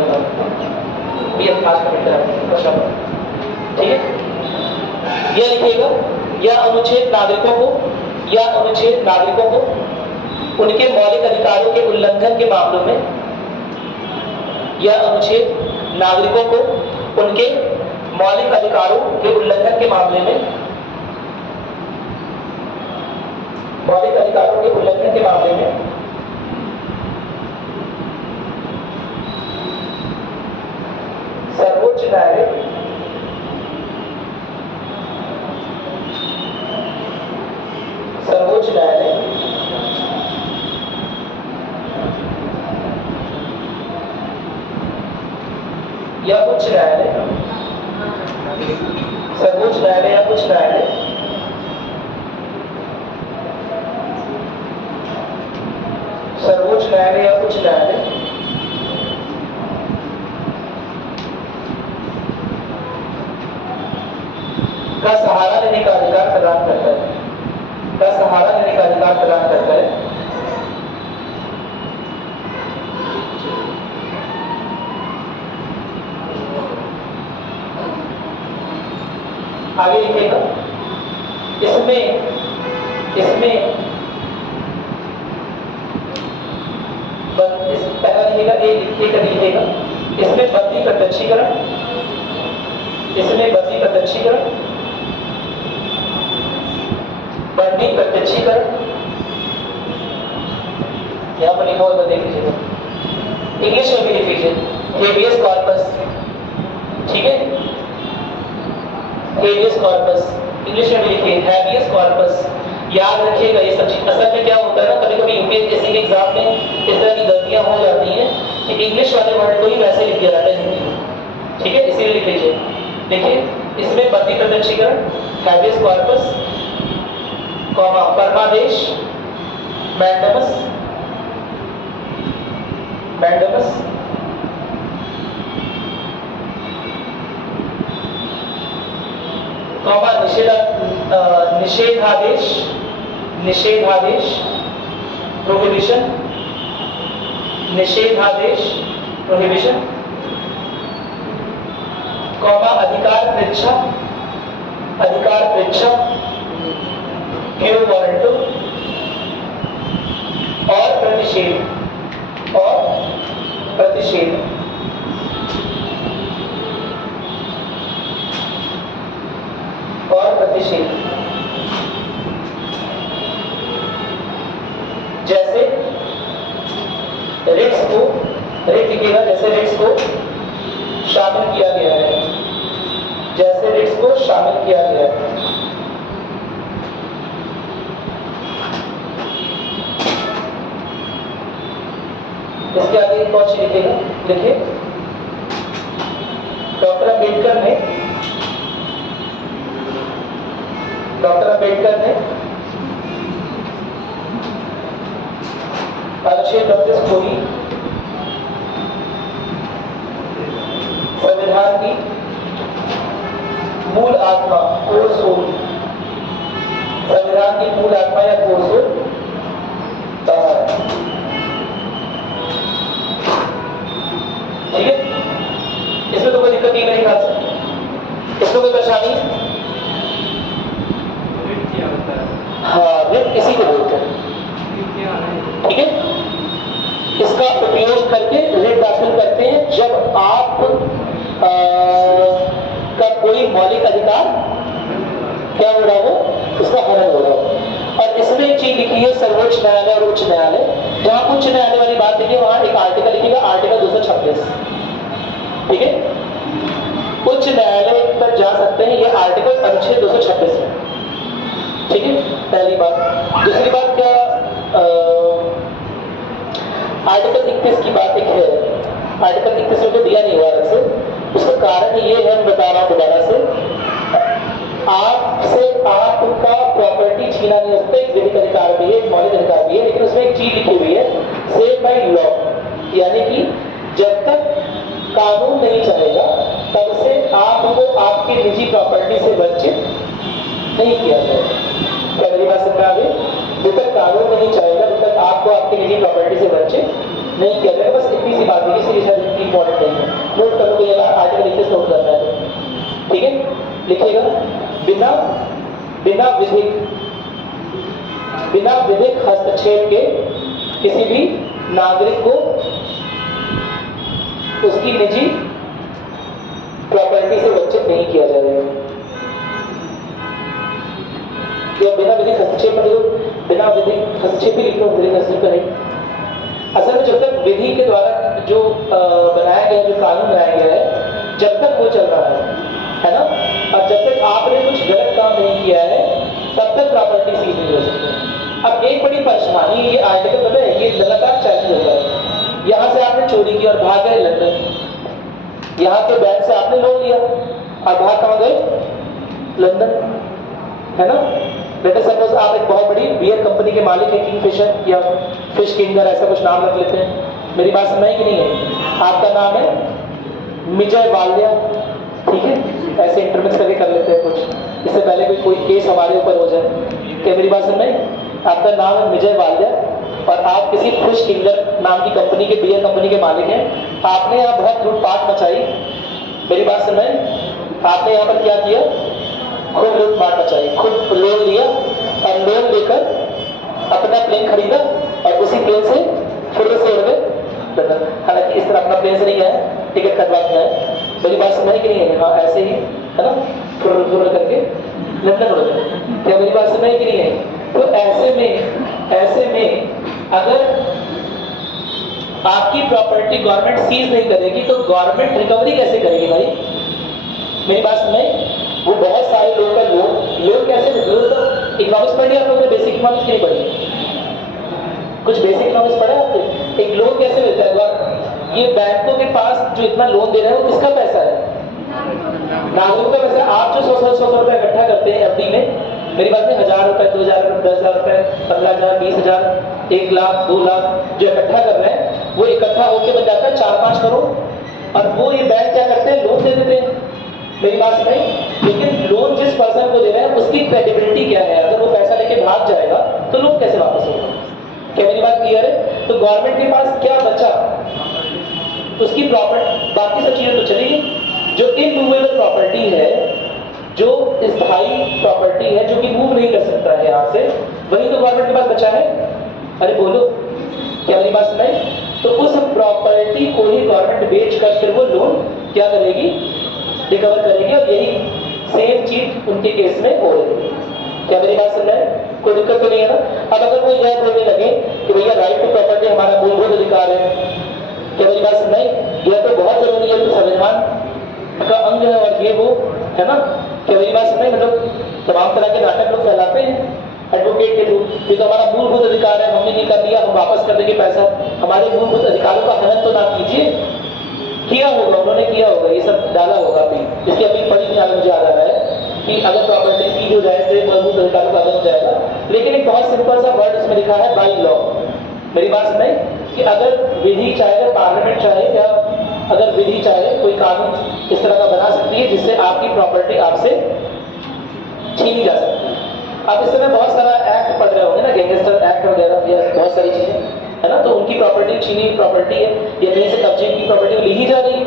भी अब 5 मिनट करा, ठीक है। यह लिखिएगा, यह अनुच्छेद नागरिकों को उनके मौलिक अधिकारों के उल्लंघन के मामलों में, यह अनुच्छेद नागरिकों को उनके मौलिक अधिकारों के उल्लंघन के मामले में, मौलिक अधिकारों के उल्लंघन के मामले में सर्वोच्च न्यायालय या उच्च न्यायालय, सर्वोच्च न्यायालय या उच्च न्यायालय सर्वोच्च न्यायालय या उच्च न्यायालय का सहारा लेने का अधिकार प्रदान करता है, का सहारा लेने का अधिकार प्रदान करता है। आगे लिखेगा, पहला लिखेगा एक लिखेगा, इसमें बंदी प्रत्यक्षीकरण, यहाँ पर लिखा होगा देख लीजिएगा, इंग्लिश में भी लिख लीजिए, हेबियस कॉर्पस, ठीक है। हेबियस कॉर्पस इंग्लिश में भी लिखिए, हैबियस कॉर्पस। याद रखिएगा ये सब चीज। असल में क्या होता है ना, कभी कभी यूपीएससी के एग्जाम में इस तरह की गलतियां हो जाती हैं कि इंग्लिश वाले वर्ड को ही वैसे लिख दिया जाता है हिंदी में, ठीक है, इसीलिए लिख लीजिए। देखिए, इसमें बंदी प्रत्यक्षीकरण, हैबियस कॉर्पस, कॉमा परमादेश, मैंडमस, कॉमा निषेधादेश, निषेधादेश प्रोहिबिशन, निषेधादेश प्रोहिबिशन, कॉमा अधिकार परीक्षा, अधिकार परीक्षा क्यों वारंटो, और प्रतिषेध, और प्रतिषेध, और प्रतिषेध। जैसे रिट्स को, रिट लिखिएगा, जैसे रिट्स को शामिल किया गया है, जैसे रिट्स को शामिल किया गया है। इसके आगे एक और चीज लिखिएगा, लिखिए डॉक्टर अम्बेडकर ने, डॉक्टर अम्बेडकर ने अनुच्छेद 32 को ही संविधान की मूल आत्मा, कोर सोल, संविधान की मूल आत्मा या कोर सोल कहा है। ठीक है, इसमें तो कोई दिक्कत नहीं, मेरे ख्याल से इसमें कोई परेशानी। हाँ, रिट इसी को बोलते हैं। ठीक है, इसका उपयोग करके रिट दाखिल करते हैं जब आप का कोई मौलिक अधिकार क्या हो रहा हो, उसका हनन हो रहा हो। और इसमें एक चीज लिखी है सर्वोच्च न्यायालय और उच्च न्यायालय। जहां उच्च न्यायालय वाली बात लिखी है वहां एक आर्टिकल लिखिएगा, आर्टिकल 226। ठीक है, उच्च न्यायालय पर जा सकते हैं, ये आर्टिकल अनुच्छेद 226 है। ठीक है, पहली बात। दूसरी बात क्या, आर्टिकल 31 की बात एक है, आर्टिकल 31 में तो दिया नहीं हुआ अलग से, उसका कारण ये है, मैं बता रहा हूं दोबारा से, आपसे आपका प्रॉपर्टी छीना नहीं हो सकता, एक विधिक अधिकार भी है, एक मौलिक अधिकार भी है, लेकिन उसमें एक चीज लिखी हुई है, सेव बाय लॉ, यानी कि जब तक कानून नहीं चलेगा तब से आपको आपकी निजी प्रॉपर्टी से वंचित नहीं किया जाएगा। क्या मेरी बात समझ में आ गई? जब तक कानून नहीं चलेगा तब तक आपको आपकी निजी प्रॉपर्टी से वंचित नहीं किया जाएगा। बस इतनी सी बात है, इसीलिए शायद इतनी इंपॉर्टेंट नहीं है, नोट कर लो, कोई आर्टिकल 31 नोट करना है। ठीक है, लिखिएगा, बिना विधिक हस्तक्षेप के किसी भी नागरिक को उसकी निजी प्रॉपर्टी से वंचित नहीं किया जाएगा। तो बिना विधिक हस्तक्षेप में देखो, बिना विधिक हस्तक्षेप ही लिख लो, विधिक हस्तक्षेप नहीं। असल में जब तक विधि के द्वारा जो बनाया गया, जो कानून बनाया गया है, जब तक वो चल रहा है ना, और जब तक आपने कुछ गलत काम नहीं किया है तब तक प्रॉपर्टी सीज नहीं हो सकती। अब एक बड़ी परेशानी, ये आर्टिकल पता है, ये लगातार चैलेंज होता है। यहाँ से आपने चोरी की और भाग गए लंदन, यहाँ के बैंक से आपने लोन लिया और भाग कहाँ गए, लंदन, है ना। लेटर सपोज आप एक बहुत बड़ी बियर कंपनी के मालिक है, किंगफिशर या फिश किंगर, ऐसा कुछ नाम रख लेते हैं। मेरी बात समझ कि नहीं है? आपका नाम है मिजय वाल्या, ठीक है, ऐसे इंटरमिक्स करके कर लेते हैं कुछ, इससे पहले कोई केस हमारे ऊपर हो जाए। क्या मेरी बात समझ? आपका नाम है मिजय वाल्या और आप किसी फिश किंगर नाम की कंपनी के, बियर कंपनी के मालिक हैं। आपने यहाँ बहुत लूटपाट मचाई, मेरी बात समझ? आपने यहाँ पर क्या किया, खूब लूटपाट मचाई, खूब लोन लिया और लोन लेकर अपना प्लेन खरीदा और उसी प्लेन से फिर से उड़ गए। हालांकि इस तरह अपना प्लेन से नहीं आया, टिकट कटवा के आए। मेरी बात समझ कि नहीं है? हाँ, ऐसे ही है ना, फिर करके लंदन उड़ गए। क्या मेरी बात समझ कि नहीं है? तो ऐसे में अगर आपकी प्रॉपर्टी गवर्नमेंट सीज नहीं करेगी तो गवर्नमेंट रिकवरी कैसे करेगी भाई? मेरी बात समझ? वो बहुत सारे लोगों का लोन कैसे, इकोनॉमिक्स पढ़ी आप लोगों ने, बेसिक इकोनॉमिक्स नहीं पढ़ी? कुछ बेसिक इकोनॉमिक्स पढ़ा आपने? एक लोन कैसे मिलता है? ये बैंकों के पास जो इतना लोन दे रहे हैं वो किसका पैसा है? नागरिकों का पैसा। आप जो 100 रुपए इकट्ठा करते हैं एफडी में, मेरी बात में 1000 रुपए, 2000 रुपए, 10,000 रुपए, 15,000, 20,000, 1 लाख, 2 लाख जो इकट्ठा कर रहे हैं, वो इकट्ठा होकर बन जाता है 4-5 करोड़। और वो ये बैंक क्या करते हैं, लोन दे देते हैं। मेरी बात नहीं, लेकिन लोन जिस जिस पर्सन को दे रहे हैं उसकी क्रेडिबिलिटी क्या है, अगर वो पैसा लेके भाग जाएगा तो लोन कैसे वापस होगा? क्या मेरी बात क्लियर है? तो गवर्नमेंट के पास क्या बचा? उसकी प्रॉपर्टी, बाकी सब चीजें तो चली गई। जो इमूवेबल प्रॉपर्टी है, जो स्थायी प्रॉपर्टी है, जो कि मूव नहीं कर सकता है यहाँ से, वही तो गवर्नमेंट के पास बचा है। अरे बोलो, क्या मेरी बात सुनाई? तो उस प्रॉपर्टी को ही गवर्नमेंट बेच कर फिर वो लोन क्या करेगी? रिकवर करेगी। और यही सेम चीज उनके केस में हो रही है। क्या मेरी बात सुन रहे हैं? कोई दिक्कत तो नहीं है ना? अब अगर वो यह बोलने लगे कि भैया राइट टू प्रॉपर्टी हमारा मूलभूत अधिकार है, क्या मेरी बात सुन रहे हैं? यह तो बहुत जरूरी है, तो संविधान का अंग है और ये वो है ना। क्या मेरी बात सुन रहे हैं? मतलब तमाम तरह के नाटक लोग फैलाते हैं एडवोकेट के थ्रू, ये तो हमारा मूलभूत अधिकार है, हमने नहीं कर दिया, हम वापस कर देंगे पैसा। हमारे मूलभूत अधिकारों का हनन तो ना कीजिए। किया होगा, उन्होंने किया होगा, ये सब डाला होगा अपनी, इसकी अपनी बड़ी ख्याल मुझे आ रहा है कि अगर प्रॉपर्टी सीज हो जाए तो मूलभूत अधिकारों का हनन हो जाएगा। लेकिन एक बहुत सिंपल सा वर्ड उसमें लिखा है, बाई लॉ। मेरी बात सुनाई कि अगर विधि चाहे, पार्लियामेंट चाहे, या अगर विधि चाहे, कोई कानून इस तरह का बना सकती है जिससे आपकी प्रॉपर्टी आपसे छीनी जा सकती है। आप इस समय बहुत सारा एक्ट पढ़ रहे होंगे ना, गैंगस्टर एक्ट वगैरह, या बहुत सारी चीजें है ना। तो उनकी प्रॉपर्टी छीनी प्रॉपर्टी है, या कहीं से कब्जे की प्रॉपर्टी ली ही जा रही है,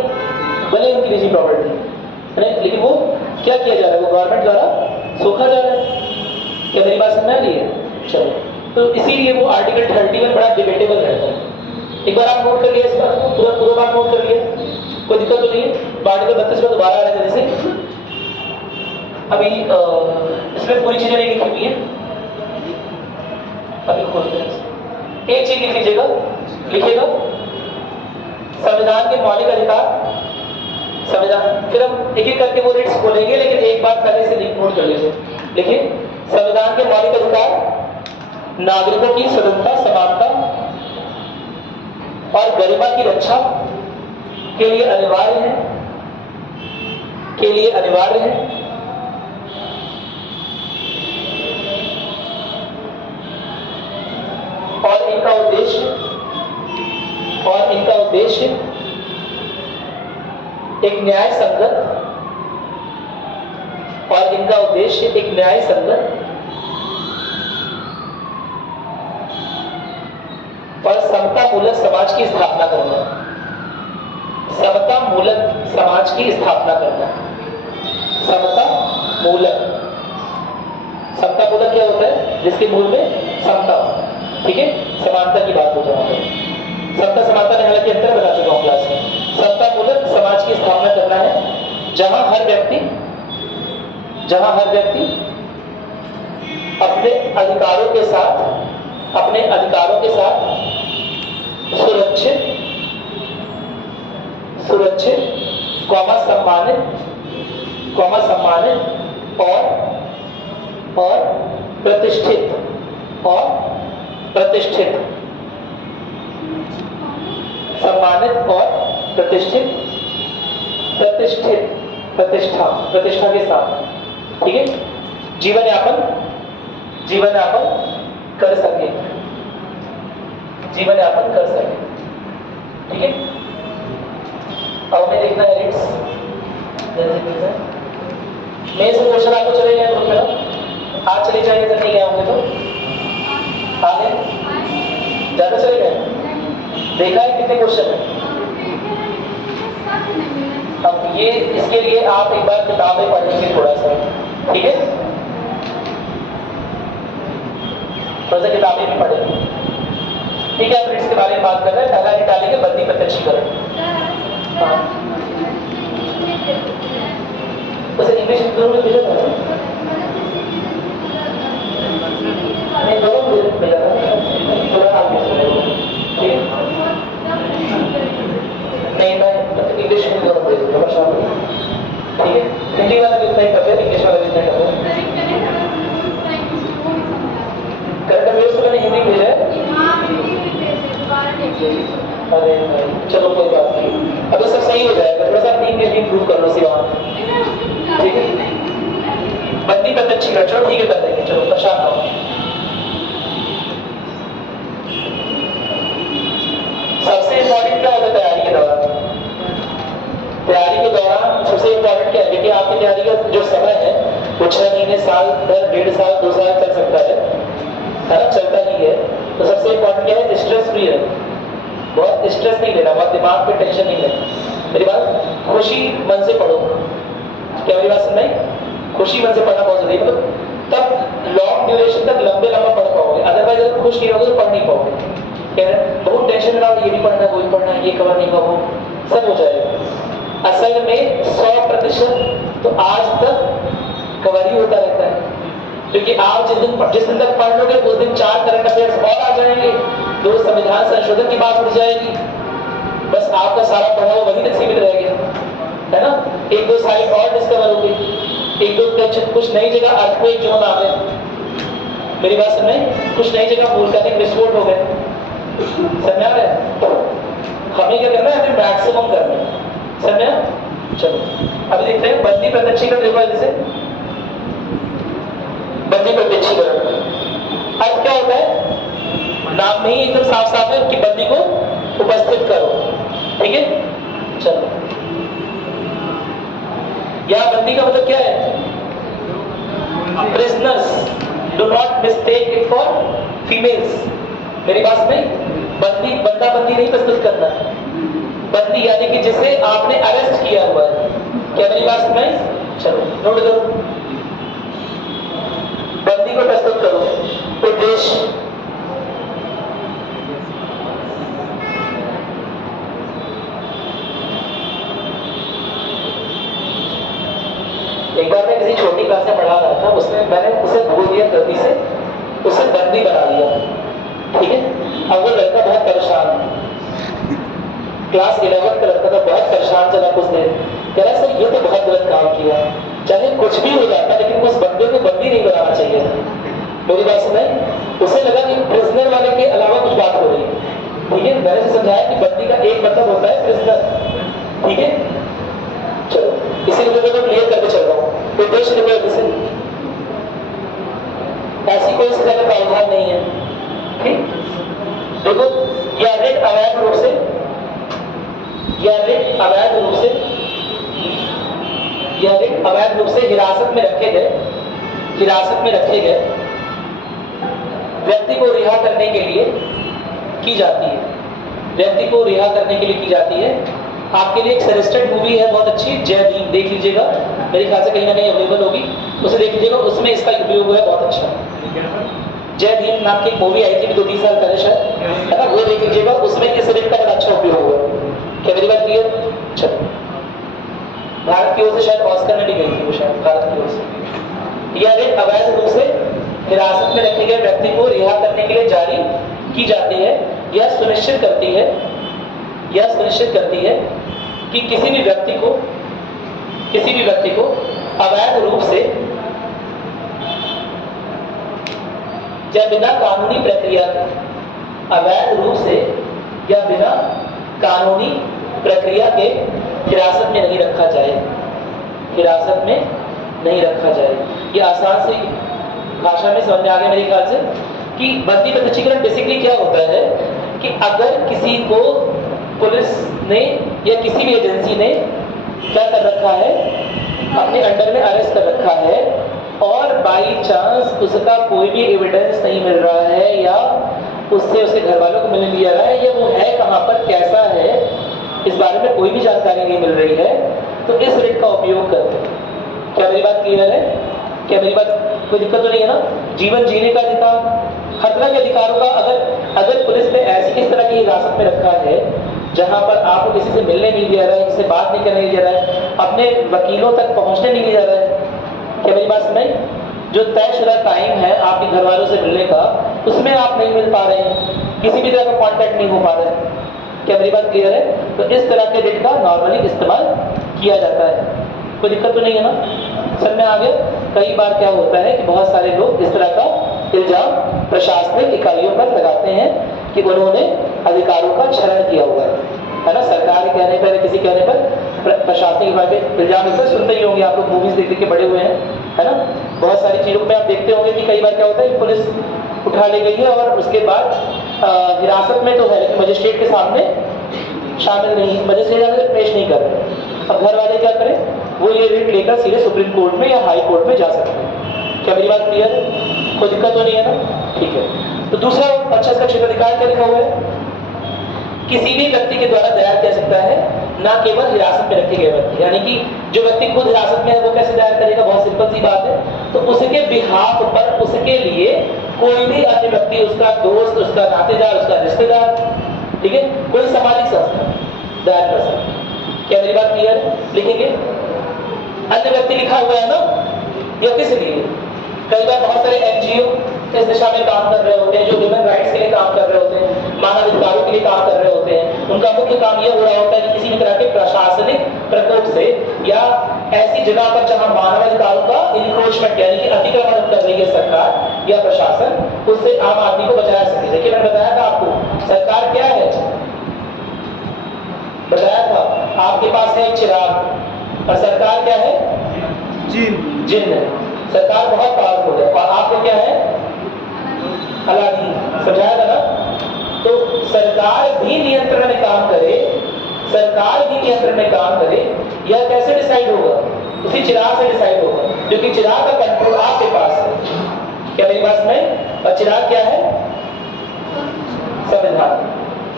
भले उनकी निजी प्रॉपर्टी है, लेकिन वो क्या किया जा रहा है? वो गवर्नमेंट द्वारा सोखा जा रहा है। क्या मेरी बात समझ आ रही है? चलो, तो इसीलिए वो आर्टिकल 31 बड़ा डिबेटेबल रहता है। एक बार आप नोट कर लिया, इस बात को पूरा बात नोट कर लिया, कोई दिक्कत तो नहीं है। आर्टिकल 32 में दोबारा आ रहा है जैसे अभी इसमें पूरी चीजें नहीं लिखी हुई है, अभी खोलते हैं। एक चीज लिख लीजिएगा, लिखिएगा संविधान के मौलिक अधिकार, संविधान, फिर हम एक एक करके वो रिट्स खोलेंगे, लेकिन एक बात पहले से नोट कर लीजिए। लिखिए, संविधान के मौलिक अधिकार नागरिकों की स्वतंत्रता, समानता और गरिमा की रक्षा के लिए अनिवार्य है, के लिए अनिवार्य है। और इनका उद्देश्य एक न्याय संगत, और इनका उद्देश्य एक न्याय संगत और समता मूलक समाज की स्थापना करना। समता मूलक समाज की स्थापना करना। समता मूलक, समता मूलक क्या होता है? जिसके मूल में समता, ठीक है, समानता की बात हो जाए। समता समानता में हालांकि अंतर बता चुका हूं क्लास में। समता मूलक समाज की स्थापना करना है जहां हर व्यक्ति अपने अधिकारों के साथ सुरक्षित सम्मानित और प्रतिष्ठा के साथ, ठीक है, जीवन यापन कर सके, ठीक है। अब हमें देखना है रिट्स, मेरे से क्वेश्चन आपको चले गए ग्रुप में, आज चले जाएंगे, जब नहीं गए होंगे तो आगे ज्यादा चले गए। देखा है कितने क्वेश्चन है? अब ये इसके लिए आप एक बार किताबें पढ़ेंगे थोड़ा सा, ठीक है, थोड़ा सा किताबें भी पढ़ेंगे, ठीक है। अब रिट्स के बारे में बात कर रहे हैं। पहला रिट डालेंगे बंदी प्रत्यक्षीकरण। उसे इंग्लिश दोनों में भेजा था, नहीं दोनों में भेजा था, थोड़ा आप ठीक नहीं, मैं इंग्लिश में दोनों भेज दूंगा शाम को, ठीक है। हिंदी वाला भी उतना ही करते हैं, इंग्लिश वाला भी उतना ही करते हैं। करंट अफेयर्स तो मैंने हिंदी भेजा है। अरे चलो कोई बात नहीं, अब सब सही हो जाएगा, थोड़ा सा अपनी इंग्लिश भी इंप्रूव कर लो सिवा, ठीक है। बंदी प्रत्यक्षीकरण, चलो ठीक है, कर देंगे, चलो परेशान ना हो। सबसे इंपॉर्टेंट क्या होता है तैयारी के दौरान? सबसे इंपॉर्टेंट क्या है? देखिए आपकी तैयारी का जो समय है वो 6 साल दर 1.5 साल 2 साल चल सकता है ना, चलता ही है। तो सबसे इम्पोर्टेंट क्या है, स्ट्रेस फ्री है, बहुत स्ट्रेस नहीं लेना, बहुत दिमाग पे टेंशन नहीं लेना। मेरी बात, खुशी मन से पढ़ो, क्या मेरी बात सुन रही? खुशी मन से पढ़ना बहुत जरूरी है, मतलब तब लॉन्ग ड्यूरेशन तक लंबे लंबा पढ़ पाओगे, अदरवाइज अगर खुश नहीं होगे तो पढ़ नहीं पाओगे। कह रहे हैं बहुत टेंशन में रहो, ये भी पढ़ना है वो भी पढ़ना है, ये कवर नहीं हुआ वो सब हो जाएगा। असल में 100% तो आज तक कवर ही होता रहता है, क्योंकि आप जिस दिन तक पढ़ लोगे उस दिन 4 करंट अफेयर्स और आ जाएंगे, 2 संविधान संशोधन की बात उठ जाएगी, बस आपका सारा पढ़ा हुआ वहीं तक सीमित रह गया, है ना। 1-2 साइट और डिस्कवर हो गई, 1-2 कुछ नई जगह अर्थक्वेक जोन आ गए, मेरी बात सुन रहे, कुछ नई जगह वोल्केनिक विस्फोट हो गए, समझ आ रहा है। हमें क्या करना है, हमें मैक्सिमम करना है, समझा। चलो अभी देखते हैं बंदी प्रत्यक्षीकरण, देखो जैसे बंदी प्रत्यक्षीकरण अब क्या होता है, नाम में ही एकदम साफ साफ है कि बंदी को उपस्थित करो, ठीक है। चलो यहां बंदी का मतलब क्या है, prisoners, do not mistake it for females, मेरी बात नहीं, बंदी बंदा बंदी नहीं प्रस्तुत करना, बंदी यानी कि जिसे आपने अरेस्ट किया हुआ है, क्या मेरी बात सुनाई। चलो नोट करो, बंदी को प्रस्तुत करो, उद्देश्य एक बार मैं किसी छोटी क्लास में पढ़ा रहा था, उसने मैंने उसे बोल दिया गलती से, उसे बंदी बना दिया, ठीक है। अब वो लड़का बहुत परेशान है, क्लास 11 का लड़का था, बहुत परेशान चला कुछ देर, कह रहा सर ये तो बहुत गलत काम किया, चाहे कुछ भी हो जाता लेकिन उस बंदे को बंदी नहीं बनाना चाहिए। मेरी बात सुनाई, उसे लगा कि प्रिजनर वाले के अलावा कुछ बात हो रही है, ठीक है। मैंने उसे समझाया कि बंदी का एक मतलब होता है प्रिजनर, ठीक है। चलो इसीलिए मैं क्लियर करके चल रहा हूँ, उद्देश्य देखो, जैसे ऐसी कोई सजा का प्रावधान नहीं है, ठीक। देखो या रिट अवैध रूप से, या रिट अवैध रूप से, या रिट अवैध रूप से हिरासत में रखे गए, हिरासत में रखे गए व्यक्ति को रिहा करने के लिए की जाती है, व्यक्ति को रिहा करने के लिए की जाती है। आपके लिए एक सजेस्टेड मूवी है बहुत अच्छी, जय भीम, देख लीजिएगा, मेरे ख्याल से कहीं ना कहीं अवेलेबल होगी, उसे देख लीजिएगा, उसमें इसका उपयोग हुआ है बहुत अच्छा। जय भीम नाम की एक मूवी आई थी 2-3 साल पहले शायद, है ना, वो देख लीजिएगा, उसमें इस रिट का बड़ा अच्छा उपयोग हुआ है। क्या मेरी बात क्लियर? चलो भारत की ओर से शायद ऑस्कर में भी गई थी वो, शायद भारत की ओर से। यह रिट अवैध रूप से हिरासत में रखे गए व्यक्ति को रिहा करने के लिए जारी की जाती है। यह सुनिश्चित करती है, यह सुनिश्चित करती है कि किसी भी व्यक्ति को अवैध रूप से या बिना कानूनी प्रक्रिया के, अवैध रूप से या बिना कानूनी प्रक्रिया के हिरासत में नहीं रखा जाए, हिरासत में नहीं रखा जाए। ये आसान सी भाषा में समझ में आ गया मेरे ख्याल से कि बंदी प्रत्यक्षीकरण बेसिकली क्या होता है कि अगर किसी को पुलिस ने या किसी भी एजेंसी ने क्या कर रखा है, अपने अंडर में अरेस्ट कर रखा है, और बाई चांस उसका कोई भी एविडेंस नहीं मिल रहा है, या उससे उसके घर वालों को मिलने नहीं जा रहा है, या वो है कहाँ पर, कैसा है, इस बारे में कोई भी जानकारी नहीं मिल रही है, तो इस रिट का उपयोग करते हैं। क्या मेरी बात क्लियर है? क्या मेरी बात, कोई दिक्कत तो नहीं है ना? जीवन जीने का अधिकार, हर तरह के अधिकारों का अगर पुलिस ने ऐसी इस तरह की हिरासत में रखा है जहां पर आपको किसी से मिलने नहीं दिया रहा है, किसी से बात नहीं करने दिया रहा है, अपने वकीलों तक पहुंचने नहीं दिया रहा है, क्या मेरी बात सुनाई? जो तयशुदा टाइम है आपके घर वालों से मिलने का, उसमें आप नहीं मिल पा रहे हैं, किसी भी तरह का कॉन्टैक्ट नहीं हो पा रहा है, क्या मेरी बात क्लियर है? तो इस तरह के रिट का नॉर्मली इस्तेमाल किया जाता है, कोई दिक्कत तो नहीं है ना? समझ में आ गया? कई बार क्या होता है कि बहुत सारे लोग इस तरह का इल्जाम प्रशासनिक इकाइयों पर लगाते हैं कि उन्होंने अधिकारों का क्षरण किया हुआ है ना। सरकार के कहने पर, किसी कहने पर प्रशासनिक विभाग के इल्जाम इस पर सुनते ही होंगे आप लोग, मूवीज देख के बड़े हुए हैं, है ना। बहुत सारी चीज़ों में आप देखते होंगे कि कई बार क्या होता है, पुलिस उठा ले गई है और उसके बाद हिरासत में तो है लेकिन मजिस्ट्रेट के सामने शामिल नहीं, मजिस्ट्रेट पेश नहीं कर रहे। अब घर वाले क्या करें, वो ये रिट लेकर सीधे सुप्रीम कोर्ट में या हाई कोर्ट में जा सकते हैं, क्या मेरी बात क्लियर है? कोई दिक्कत तो नहीं है ना? ठीक है। तो दूसरा अच्छा इसका क्षेत्राधिकार क्या लिखा हुआ है? किसी भी व्यक्ति के द्वारा दायर किया सकता है, ना केवल हिरासत में रखे गए व्यक्ति। यानी कि जो व्यक्ति खुद हिरासत में है वो कैसे दायर करेगा? बहुत सिंपल सी बात है। तो उसके बिहाफ पर, उसके लिए कोई भी अन्य व्यक्ति, उसका दोस्त, उसका नातेदार, उसका रिश्तेदार, ठीक है, कोई सामाजिक संस्था दायर कर सकता है। क्या मेरी बात क्लियर है? लिखेंगे अन्य व्यक्ति लिखा हुआ है ना, यह किस लिए? कई बार बहुत सारे एनजीओ इस दिशा में काम कर रहे होते हैं, जो ह्यूमन राइट्स के लिए काम कर रहे होते हैं, मानवाधिकारों के लिए काम कर रहे होते हैं। उनका मुख्य काम यह हो रहा होता है कि किसी भी तरह के प्रशासनिक प्रकोप से या ऐसी जगह पर जहां मानवाधिकारों का इनक्रोचमेंट यानी कि अतिक्रमण कर रही है सरकार या प्रशासन, उससे आम आदमी को बचाया सके। देखिए मैंने बताया था आपको, सरकार क्या है, बताया था आपके पास है एक चिराग और सरकार क्या है? जिन है। सरकार बहुत पावरफुल है और आपको क्या है? अलादीन। समझाया था ना? तो सरकार भी नियंत्रण में काम करे, सरकार भी नियंत्रण में काम करे, यह कैसे डिसाइड होगा? उसी चिराग से डिसाइड होगा, क्योंकि चिराग का कंट्रोल आपके पास है। क्या मेरी बात सुनाई? और चिराग क्या है? संविधान।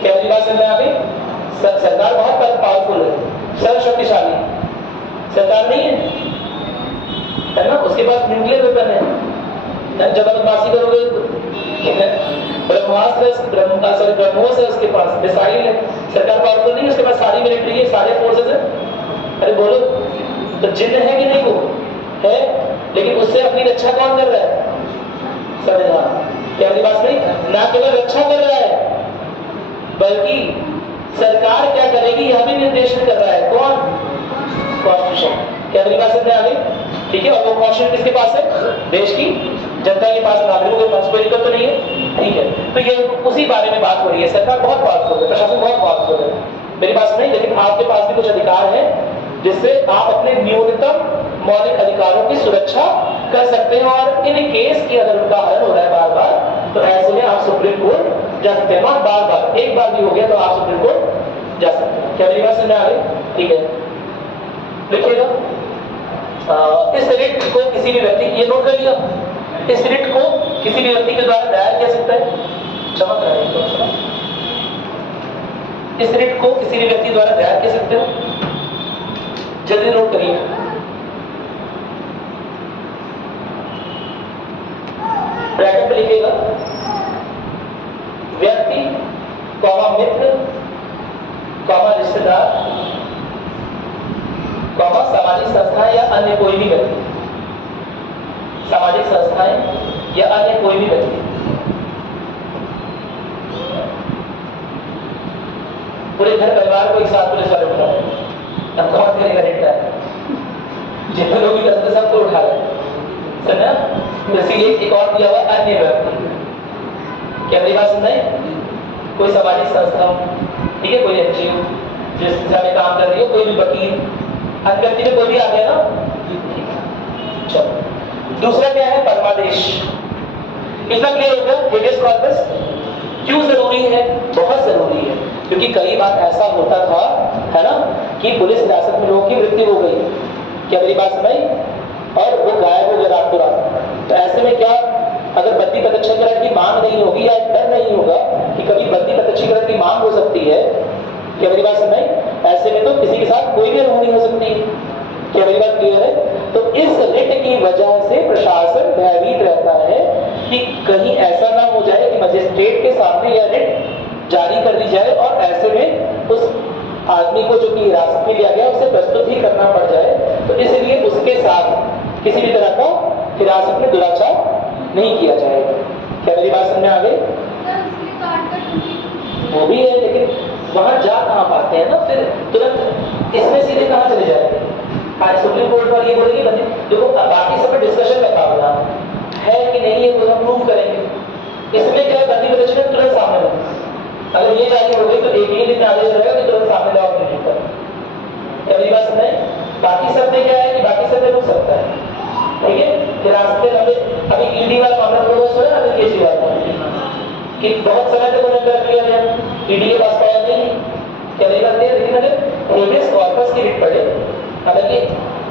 क्या मेरी बात समझ में आ गई? सरकार बहुत पावरफुल है, सर्वशक्तिशाली सरकार नहीं है ना? उसके पास न्यूक्लियर वेपन है, जब बदमाशी करोगे ब्रह्मोस है उसके पास, मिसाइल है। सरकार पावरफुल नहीं है, उसके पास सारी मिलिट्री है, सारे फोर्सेस है। अरे बोलो, तो जिन्न है कि नहीं? वो है, लेकिन उससे अपनी रक्षा कौन कर रहा है? संविधान। क्या मेरी बात नहीं? ना केवल रक्षा कर रहा है, बल्कि सरकार क्या करेगी यह भी निर्देशन कर रहा है। कौन? कॉन्स्टिट्यूशन। क्या मेरी बात समझ में आ गई? ठीक है। और वो कॉन्स्टिट्यूशन किसके पास है? देश की जनता के पास, नागरिकों के पास। कोई दिक्कत तो नहीं है? ठीक है। तो ये उसी बारे में बात हो रही है। सरकार बहुत पावरफुल है, प्रशासन बहुत पावरफुल है, मेरी बात नहीं, लेकिन आपके पास भी कुछ अधिकार है जिससे आप अपने न्यूनतम मौलिक अधिकारों की सुरक्षा कर सकते हैं। और इन केस की अगर उनका हरण हो रहा है बार बार, तो ऐसे में आप सुप्रीम कोर्ट जा सकते हैं। नॉट बार बार, एक बार भी हो गया तो आप सुप्रीम कोर्ट जा सकते हैं। क्या मेरी बात समझ में आ गई? ठीक है। देखिएगा, इस रिट को किसी भी व्यक्ति, ये नोट कर लिया, इस रिट को किसी भी व्यक्ति के द्वारा दायर किया सकता है। चमक रहा है तो थोड़ा। इस रिट को किसी भी व्यक्ति द्वारा दायर कर सकते हो, जल्दी नोट करिए। ब्रैकेट में लिखिएगा व्यक्ति, कॉमा मित्र, कॉमा रिश्तेदार, कॉमा सामाजिक संस्थाएं या अन्य कोई भी व्यक्ति, सामाजिक संस्थाएं या अन्य कोई भी व्यक्ति। पूरे घर परिवार को एक साथ पुलिस वाले उठा रहे, अब कौन करेगा रिट है? जितने लोग भी करते सबको उठा रहे, समझा? इसीलिए एक और दिया हुआ अन्य व्यक्ति। क्या मेरी बात सुन रहे? कोई सामाजिक संस्था, ठीक है, कोई एनजीओ जिस दिशा में काम कर रही हो, कोई भी वकील, अन्य व्यक्ति में कोई भी आ गया ना? चलो, दूसरा क्या है? परमादेश। इतना क्लियर हो गया? हेबियस कॉर्पस क्यों जरूरी है? बहुत जरूरी है, क्योंकि कई बार ऐसा होता था, है ना, कि पुलिस हिरासत में लोगों की मृत्यु हो गई। क्या मेरी बात समझ? और वो गायब हो गया रातों रात। तो ऐसे में क्या, अगर बंदी प्रत्यक्षीकरण की मांग नहीं होगी या डर नहीं होगा कि कभी बंदी प्रत्यक्षीकरण की मांग हो सकती है, क्या मेरी बात समझ? ऐसे में तो किसी के साथ कोई भी अनहोनी हो सकती है। क्या मेरी बात क्लियर है? तो इस रिट की वजह से प्रशासन भयभीत रहता है कि कहीं ऐसा ना हो जाए कि मजिस्ट्रेट के सामने यह रिट जारी कर दी जाए और ऐसे में उस आदमी को जो कि हिरासत में लिया गया उसे प्रस्तुत ही करना पड़ जाए। तो इसलिए उसके साथ किसी भी तरह का हिरासत में दुराचार नहीं किया जाएगा। क्या मेरी बात समझ में आ गई? वो भी है, लेकिन वहां जा कहां पाते हैं ना, फिर तुरंत इसमें सीधे कहां चले जाएंगे? आज सुप्रीम कोर्ट पर ये बोलेगी बंदी, देखो बाकी सब पे डिस्कशन का मामला है कि नहीं है, तो हम प्रूव करेंगे। इसमें क्या है, बंदी प्रदर्शन तुरंत सामने लाओ। अगर ये जारी हो गई तो एक ही दिन आदेश रहेगा कि तुरंत सामने लाओ अपने पर। क्या मेरी बात समझे? बाकी सब में क्या है कि बाकी सब में रुक सकता है, ठीक है। हिरासत में अभी ईडी वाला मामला थोड़ा सुना अभी केजरीवाल का कि बहुत समय तक उन्हें कर लिया गया, ईडी के पास पाया नहीं। क्या मेरी बात है? लेकिन अगर हेबियस कॉर्पस की रिट पड़े, हालांकि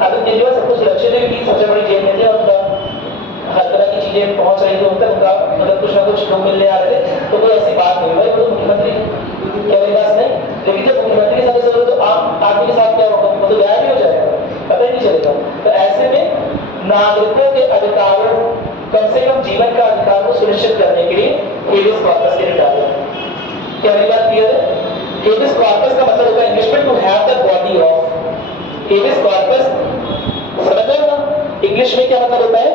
अभी केजरीवाल सबको सुरक्षित है कि सबसे बड़ी जेल में थे उनका, एक दो हफ्ते उनका मतलब कुछ ना कुछ लोग मिलने आ रहे थे, तो कोई ऐसी बात नहीं भाई, वो तो मुख्यमंत्री है, क्या मेरी बात नहीं? लेकिन जब मुख्यमंत्री के साथ ऐसा होगा तो आम आदमी के साथ क्या होगा? वो तो गायब ही हो जाएगा, पता ही नहीं चलेगा। तो ऐसे में नागरिकों के अधिकारों, कम से कम जीवन का अधिकार को सुनिश्चित करने के लिए हेबियस कॉर्पस के निकाला। क्या मेरी बात क्लियर है? हेबियस कॉर्पस का मतलब होता है इंग्लिश में to have the body of. Habeas corpus समझ रहे हो ना? इंग्लिश में क्या मतलब होता है?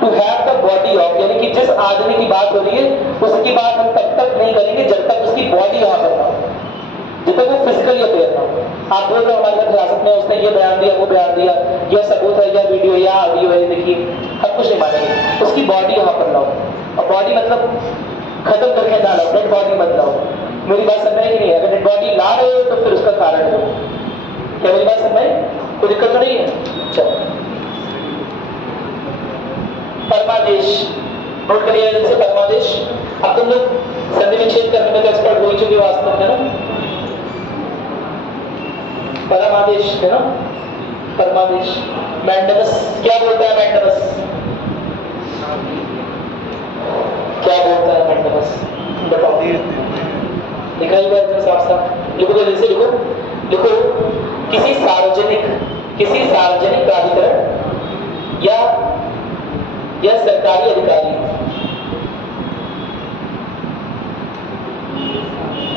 To have the body of, यानी कि जिस आदमी की बात हो रही है उसकी बात हम तब तक नहीं करेंगे जब तक उसकी बॉडी यहाँ पर ना हो, जब तक वो फिजिकली अपेयर ना हो। आप बोल रहे हो हमारे हिरासत में उसने ये बयान दिया, वो बयान दिया, यह सबूत है, या वीडियो या ऑडियो है, देखिए हम कुछ नहीं मानेंगे, उसकी बॉडी यहाँ पर ना हो। और बॉडी मतलब खत्म करके ना लाओ, डेड बॉडी मत लाओ। मेरी बात समझ में कि नहीं? अगर डेड बॉडी ला रहे हो तो फिर उसका कारण हो। क्या मेरी बात समझ में? कोई दिक्कत तो नहीं है? चलो, परमादेश नोट करिए जैसे परमादेश। अब तुम लोग संधि विच्छेद करने में तो एक्सपर्ट हो ही चुके वास्तव में ना। परमादेश है ना, परमादेश। मैंडमस क्या बोलता है? मैंडमस क्या बोलता है? मैंडमस बताओ, लिखा ही बात साफ साफ लिखो, जल्दी से लिखो। लिखो, किसी सार्वजनिक प्राधिकरण या सरकारी अधिकारी,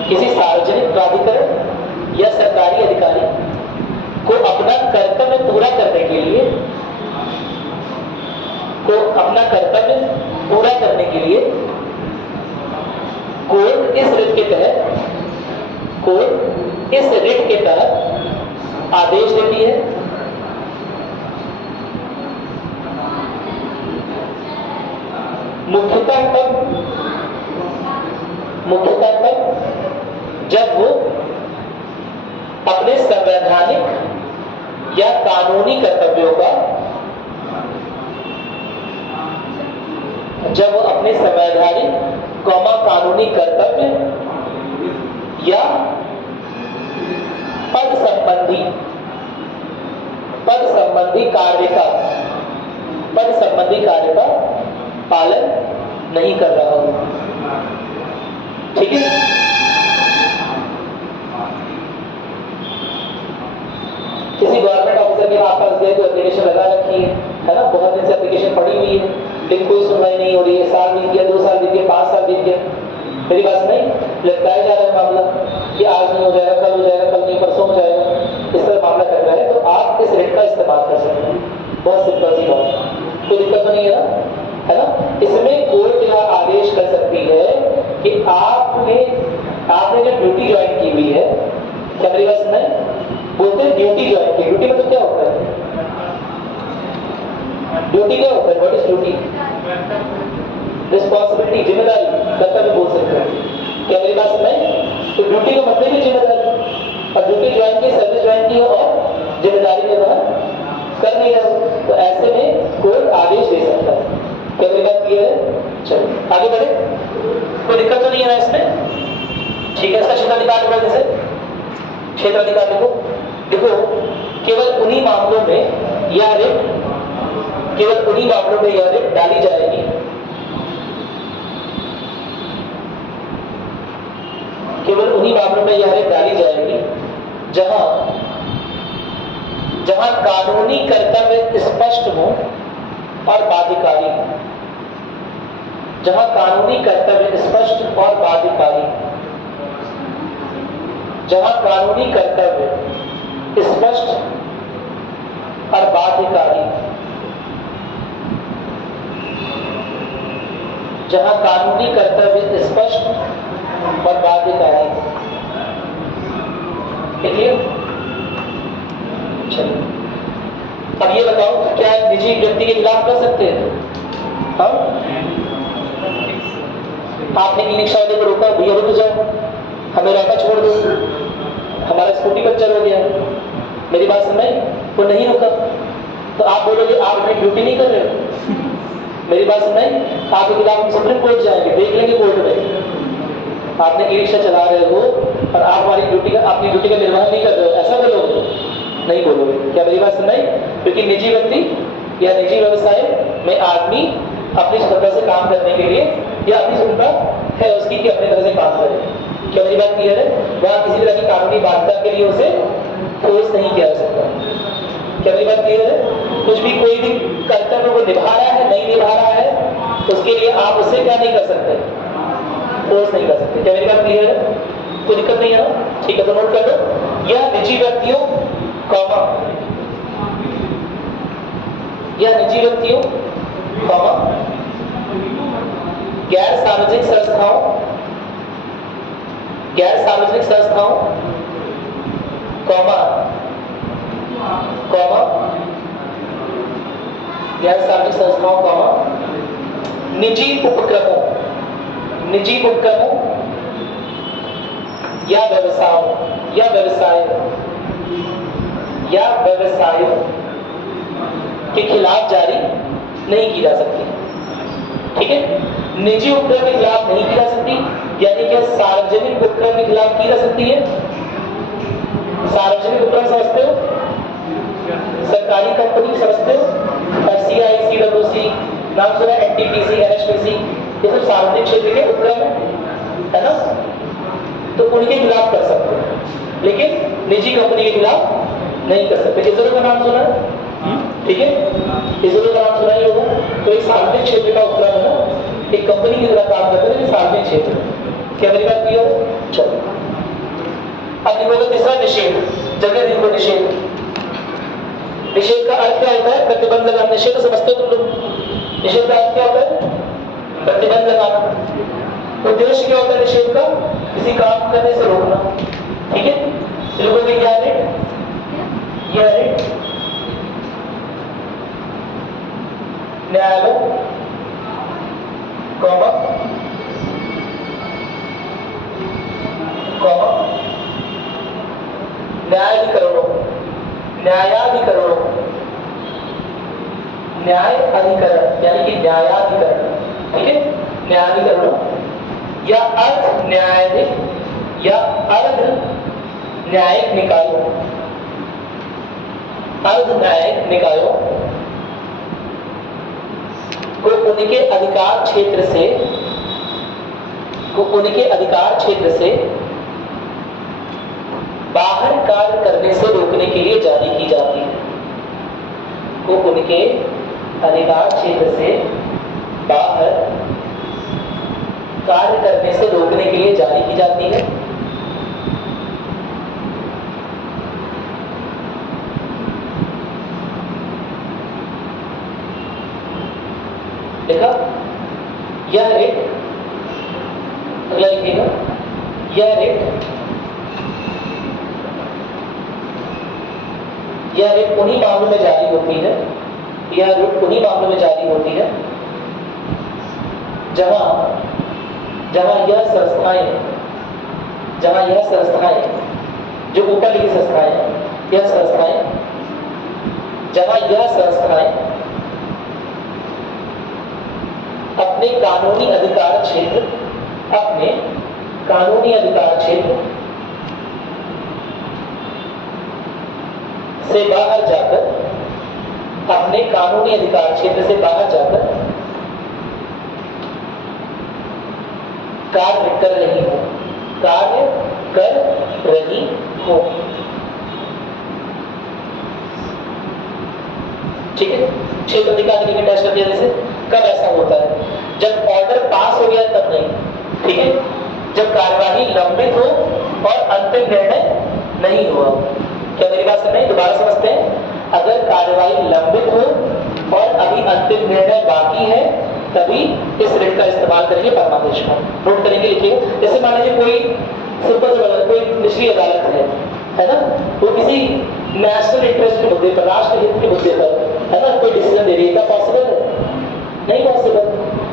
किसी सार्वजनिक प्राधिकरण या सरकारी अधिकारी को अपना कर्तव्य पूरा करने के लिए कोर्ट इस रिट के तहत आदेश देती है मुख्यतः तब जब वो अपने संवैधानिक या कानूनी कर्तव्यों का कानूनी कर्तव्य या पद संबंधी कार्य का पालन नहीं कर रहा हो। ठीक है? किसी गवर्नमेंट ऑफिसर के पास गए तो एप्लीकेशन लगा रखी है ना, बहुत दिन से एप्लीकेशन पड़ी हुई है, लेकिन कोई सुनवाई नहीं हो रही है, साल बीत गया, 2 साल बीत गया, 5 साल बीत गया, मेरी बात नहीं लटकाया जा रहा है मामला कि आज नहीं हो जाएगा, कल हो जाएगा, कल नहीं परसों हो जाएगा, इस तरह मामला कर रहा है, तो आप इस रिट का इस्तेमाल कर सकते हैं। बहुत सिंपल सी बात, कोई दिक्कत तो नहीं है ना, है ना? इसमें कोर्ट यह आदेश कर सकती है कि आपने जो ड्यूटी ज्वाइन की हुई है, क्या मेरी बात सुन रहे हैं? बोलते हैं ड्यूटी ज्वाइन की। ड्यूटी मतलब क्या होता है? ड्यूटी क्या होता है? What is duty? रिस्पॉन्सिबिलिटी, जिम्मेदारी, कर्तव्य बोल सकते हैं। क्या मेरी बात सुन रहे हैं? तो ड्यूटी का मतलब है जिम्मेदारी, और ड्यूटी ज्वाइन की, सर्विस ज्वाइन की हो और जिम्मेदारी निर्वहन कर नहीं रहे हो, तो ऐसे में कोर्ट आदेश दे सकता है। क्या मेरी बात क्लियर है? चलो आगे बढ़े, कोई दिक्कत तो नहीं है इसमें? ठीक है, इसका क्षेत्राधिकार लिखो, जैसे क्षेत्राधिकार लिखो, केवल उन्हीं मामलों में यह रिट डाली जाएगी, केवल उन्हीं मामलों में यह रिट डाली जाएगी जहां कानूनी कर्तव्य स्पष्ट हो और बाध्यकारी हो। जहां कानूनी कर्तव्य स्पष्ट और बाध्यकारी, जहां कानूनी कर्तव्य स्पष्ट और बाध्यकारी, जहां कानूनी कर्तव्य स्पष्ट और बाध्यकारी। देखिए, चलिए अब ये बताओ, क्या निजी व्यक्ति के खिलाफ कर सकते हैं? हाँ, आपने ई रिक्शा वाले को रोका, भैया रुक जाओ, हमें रास्ता छोड़ दो, हमारा स्कूटी पंचर हो गया, मेरी बात सुन रहे? वो नहीं रुका, तो आप बोलोगे आप अपनी ड्यूटी नहीं कर रहे हो। मेरी बात सुन रहे? आपके खिलाफ हम सुप्रीम कोर्ट जाएंगे, देख लेंगे कोर्ट में आपने ई रिक्शा चला रहे हो और आप अपनी ड्यूटी का निर्वहन नहीं कर रहे हो, ऐसा बोलोगे? नहीं बोलोगे। क्या मेरी बात सुन रही? क्योंकि निजी व्यक्ति या निजी व्यवसाय में आदमी अपनी स्वतंत्रता से काम करने के लिए या अपनी स्वतंत्रता है उसकी कि अपने तरह से काम करे। क्या मेरी बात क्लियर है? वहां किसी तरह की कानूनी बाध्यता के लिए उसे फोर्स नहीं किया जा सकता। क्या मेरी बात क्लियर है? कुछ भी कोई भी कर्तव्य को निभा रहा है नहीं निभा रहा है उसके लिए आप उससे क्या नहीं कर सकते, फोर्स नहीं कर सकते। क्या मेरी बात क्लियर है? कोई दिक्कत नहीं है ना? ठीक है, तो नोट कर लो, यह निजी व्यक्तियों कॉमा या निजी व्यक्तियों कॉमा गैर सार्वजनिक संस्थाओं कॉमा गैर सार्वजनिक संस्थाओं कॉमा निजी उपक्रमों या व्यवसायों के खिलाफ जारी नहीं की जा सकती। ठीक है, निजी उपक्रम के खिलाफ नहीं की जा सकती, यानी कि सार्वजनिक उपक्रम के खिलाफ की जा सकती है। सार्वजनिक उपक्रम समझते हो? सरकारी कंपनी समझते हो? FCI, CWC, नाम सुना? NTPC, NHPC, ये सब सार्वजनिक क्षेत्र के उपक्रम है ना? तो उनके खिलाफ कर सकते हो, लेकिन निजी कंपनी के खिलाफ नहीं कर सकते। इसरो का नाम सुना? ठीक है, इसरो का नाम सुना ही होगा। तो एक सार्वजनिक क्षेत्र का उपक्रम है ना, एक कंपनी की तरह काम करता है लेकिन सार्वजनिक क्षेत्र। क्या मेरी बात क्लियर है? चलो, अब देखो तीसरा निषेध, जगह देखो निषेध। निषेध का अर्थ क्या होता है? प्रतिबंध लगाना। निषेध समझते हो तुम लोग? निषेध का अर्थ क्या होता है? प्रतिबंध लगाना। उद्देश्य क्या होता है निषेध का? किसी काम करने से रोकना। ठीक है, लिखोगे क्या है? यह है न्यायालय कॉमा न्यायाधिकरणों न्याय अधिकरण यानी कि न्यायाधिकरण। ठीक है, न्यायाधिकरणों या अर्ध न्यायाधिक या अर्ध न्यायिक निकायों को उनके अधिकार क्षेत्र से बाहर कार्य करने से रोकने के लिए जारी की जाती है। को उनके अधिकार क्षेत्र से बाहर कार्य करने से रोकने के लिए जारी की जाती है। देखा? यह रेट, अगला लिखिएगा, यह रेट उन्हीं मामलों में जारी होती है, यह रेट उन्हीं मामलों में जारी होती है जहां यह संस्थाएं जो ऊपर लिखी संस्थाएं, जहां यह संस्थाएं अपने कानूनी अधिकार क्षेत्र से बाहर जाकर कार्य कर रही हो। ठीक है, क्षेत्र अधिकार के टेस्ट कर दिया। जैसे कब ऐसा होता है? जब ऑर्डर पास हो गया तब नहीं। ठीक है, जब कार्यवाही लंबित हो और अंतिम निर्णय नहीं हुआ। क्या मेरी बात समझ? दोबारा समझते हैं। अगर कार्यवाही लंबित हो और अभी अंतिम निर्णय बाकी है तभी इस रिट का इस्तेमाल करेंगे परमादेश का। नोट करेंगे, लिखिए। जैसे मान लीजिए कोई सिंपल से कोई निचली अदालत है ना, वो किसी नेशनल इंटरेस्ट के मुद्दे पर, राष्ट्र हित के मुद्दे पर है ना कोई डिसीजन दे रही है। क्या पॉसिबल है? नहीं पॉसिबल।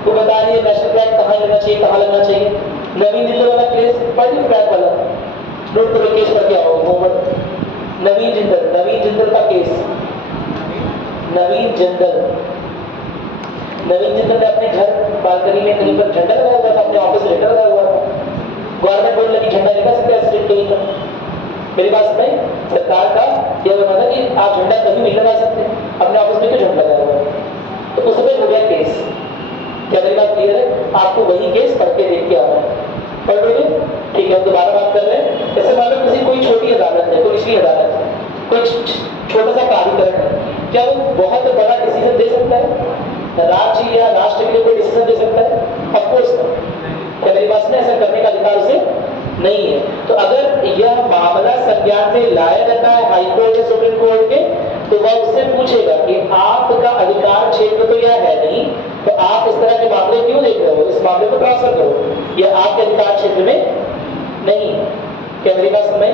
वो बता रही है नेशनल फ्लैग कहाँ लगना चाहिए, कहाँ लगना चाहिए। नवीन जिंदल वाला केस, पढ़िए फ्लैग वाला, नोट करो केस पर क्या होगा। मोहम्मद नवीन जिंदल का केस। नवीन जिंदल ने अपने घर बालकनी में कहीं पर झंडा लगाया हुआ था, अपने ऑफिस में झंडा लगाया हुआ था। गवर्नमेंट बोलने लगी झंडा लगा सकते हैं स्टेट कहीं पर। मेरी बात समझ? सरकार का यह माना कि आप झंडा कहीं नहीं लगा सकते, अपने ऑफिस में क्यों झंडा लगाया हुआ है? तो उस पर हो गया केस। क्लियर है? आपको वही केस पढ़ के देख के आना है। पढ़ लोगे? ठीक है, हम दोबारा बात कर रहे हैं। जैसे मान लो किसी कोई छोटी अदालत है, कोई निचली अदालत है, कोई छोटा सा प्राधिकरण है, क्या वो बहुत बड़ा डिसीजन दे सकता है? राज्य या राष्ट्र के लिए कोई डिसीजन दे सकता है? ऑफकोर्स क्या मेरी बात में ऐसा करने का अधिकार उसे नहीं है। तो अगर यह मामला संज्ञान में लाया जाता है हाई कोर्ट या सुप्रीम कोर्ट के, तो वह उससे पूछेगा कि आपका अधिकार क्षेत्र तो यह है नहीं, तो आप इस तरह के मामले क्यों देख रहे हो? इस मामले को ट्रांसफर करो, यह आपके अधिकार क्षेत्र में नहीं है। क्या मेरी बात समझ?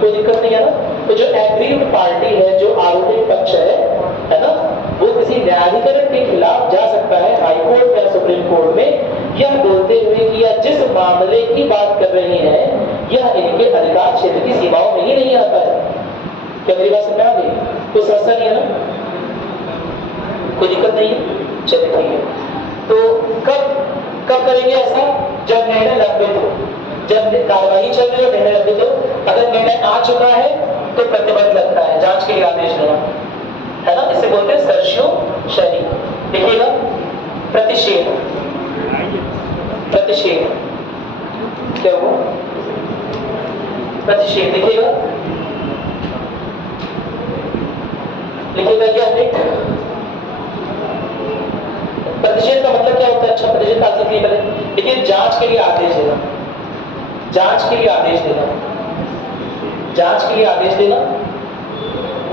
कोई दिक्कत नहीं है ना? तो जो एग्रीड पार्टी है, जो आरोपित पक्ष है ना, वो किसी न्यायाधिकरण के खिलाफ जा सकता है हाई कोर्ट या सुप्रीम कोर्ट में, यह बोलते हुए कि यह जिस मामले की बात कर रहे हैं यह इनके अधिकार क्षेत्र की सीमाओं में ही नहीं आता है। क्या मेरी बात समझ आ गई? कोई समस्या नहीं है ना? कोई दिक्कत नहीं है? चलिए ठीक है। तो कब करेंगे ऐसा? जब निर्णय लंबित हो, जब कार्रवाई चल रही हो, निर्णय लंबित हो। अगर निर्णय आ चुका है तो प्रतिबंध लगता है जांच के लिए आदेश देना, है ना? इसे बोलते हैं सर्शियो शरी। देखिएगा, प्रतिषेध, प्रतिषेध क्या हो? प्रतिषेध लिखिएगा, लिखिएगा यह रिट। प्रतिषेध का मतलब क्या होता है? अच्छा, प्रतिषेध का अर्थ पहले देखिए, जांच के लिए आदेश देना, जांच के लिए आदेश देना, जांच के लिए आदेश देना।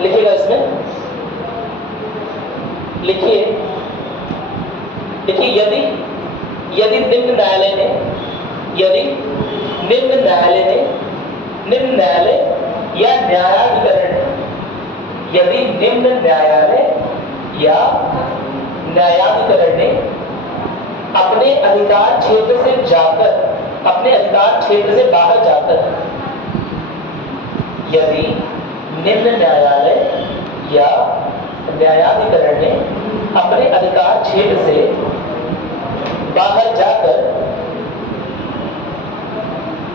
लिखिएगा इसमें, लिखिए, देखिए यदि निम्न न्यायालय ने, यदि निम्न न्यायालय ने, निम्न न्यायालय या न्यायाधिकरण ने, यदि निम्न न्यायालय या न्यायाधिकरण ने अपने अधिकार क्षेत्र से जाकर, अपने अधिकार क्षेत्र से बाहर जाकर, यदि निम्न न्यायालय या न्यायाधिकरण ने अपने अधिकार क्षेत्र से बाहर जाकर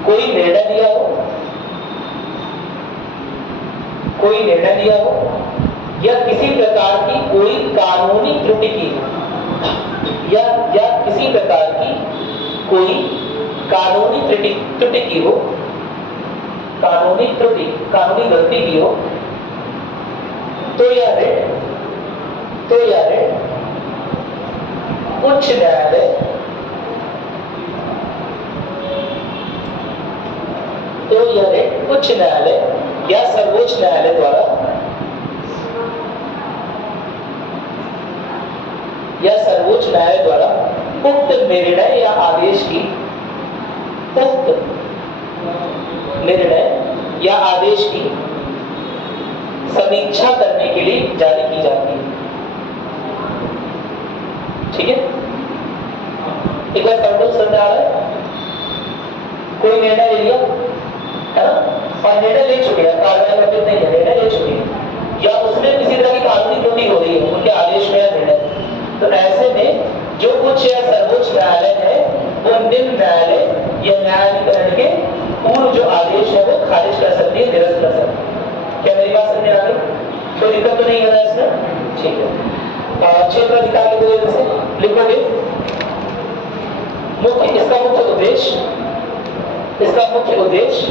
कोई निर्णय दिया हो, कोई निर्णय दिया हो या किसी प्रकार की कोई कानूनी त्रुटि की हो, या किसी प्रकार की कोई कानूनी त्रुटि की हो, कानूनी त्रुटि, कानूनी गलती की हो, तो यह रिट उच्च न्यायालय, तो यह रिट उच्च न्यायालय या सर्वोच्च न्यायालय द्वारा, या सर्वोच्च न्यायालय द्वारा उक्त निर्णय या आदेश की, उक्त निर्णय या आदेश की समीक्षा करने के लिए जारी की जाती है। ठीक है, एक बार कंट्रोल समझ आ रहा है? कोई निर्णय ले लिया है ना, और निर्णय ले चुके हैं, कार्रवाई लंबित नहीं है, निर्णय ले चुके हैं, या उसमें किसी तरह की कानूनी त्रुटि हो रही है उनके आदेश में या निर्णय, तो ऐसे में जो उच्च या सर्वोच्च न्यायालय है वो निम्न न्यायालय या न्यायाधिकरण के पूर्व जो आदेश है वो खारिज कर सकती है, निरस्त कर सकती है। क्या मेरी बात समझ आ गई? कोई दिक्कत तो नहीं है ना इसमें? ठीक है। क्षेत्र अधिकार की वजह से लिखोगे, मुख्य, इसका मुख्य उद्देश्य, इसका मुख्य उद्देश्य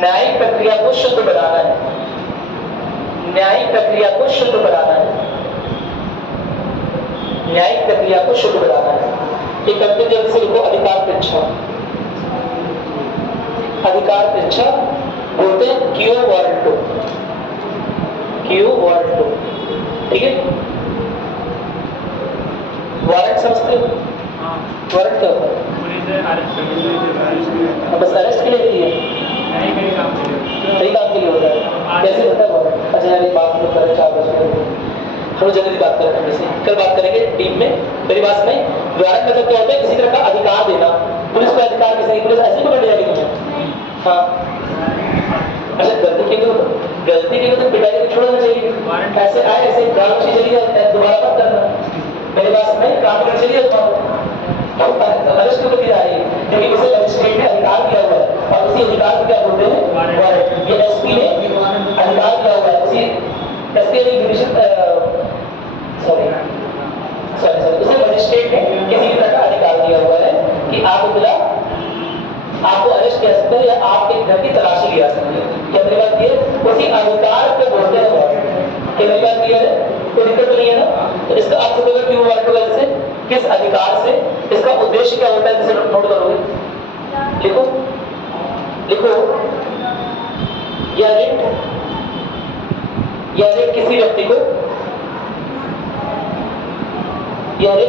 न्यायिक प्रक्रिया को शुद्ध बनाना है, न्यायिक प्रक्रिया को शुद्ध बनाना है, न्यायिक प्रक्रिया को शुद्ध बनाना है। एक करते जल्दी से लिखो, अधिकार परीक्षा, अधिकार परीक्षा बोलते हैं क्यू वारंटो, क्यू वारंटो। ठीक है, वारंट समझते हो? वारंट क्या होता है? पुलिस है, अरेस्ट करने, बस अरेस्ट के लिए होती है, नहीं कहीं काम के लिए, सही काम के लिए होता है। कैसे होता है वारंट? अच्छा यार, बात तो करें 4 बजे, हम जल्दी बात करें, जैसे कल बात करेंगे टीम में। मेरी बात में वारंट मतलब क्या होता है? किसी तरह का अधिकार देना। पुलिस को अधिकार किसी, पुलिस ऐसे ही पकड़ जाएगी मुझे। हाँ, अच्छा, गलती के लिए तो पिटाई को छोड़ना चाहिए, ऐसे आए ऐसे काम से चली जाए, दोबारा मत करना। मेरी बात में काम कर चलिए, अरेस्ट क्यों कर रही है? क्योंकि उसे मजिस्ट्रेट ने अधिकार दिया हुआ है, और उसी अधिकार को क्या बोलते हैं? वारंट। ये एसपी ने अधिकार दिया हुआ है, उसी एसपी ने सॉरी उसे मजिस्ट्रेट ने किसी भी तरह का अधिकार दिया हुआ है कि आप खुला आपको अरेस्ट किया सकते हैं या आपके घर की तलाशी लिया सकते हैं। क्या मेरी बात क्लियर? उसी अधिकार को बोलते हैं। क्या मेरी बात क्लियर है? कोई दिक्कत तो नहीं है ना? तो इसका अर्थ होगा क्यों वर्टिकल से, किस अधिकार से, इसका उद्देश्य क्या होता है, जिसे नोट करोगे। लिखो लिखो, या रेट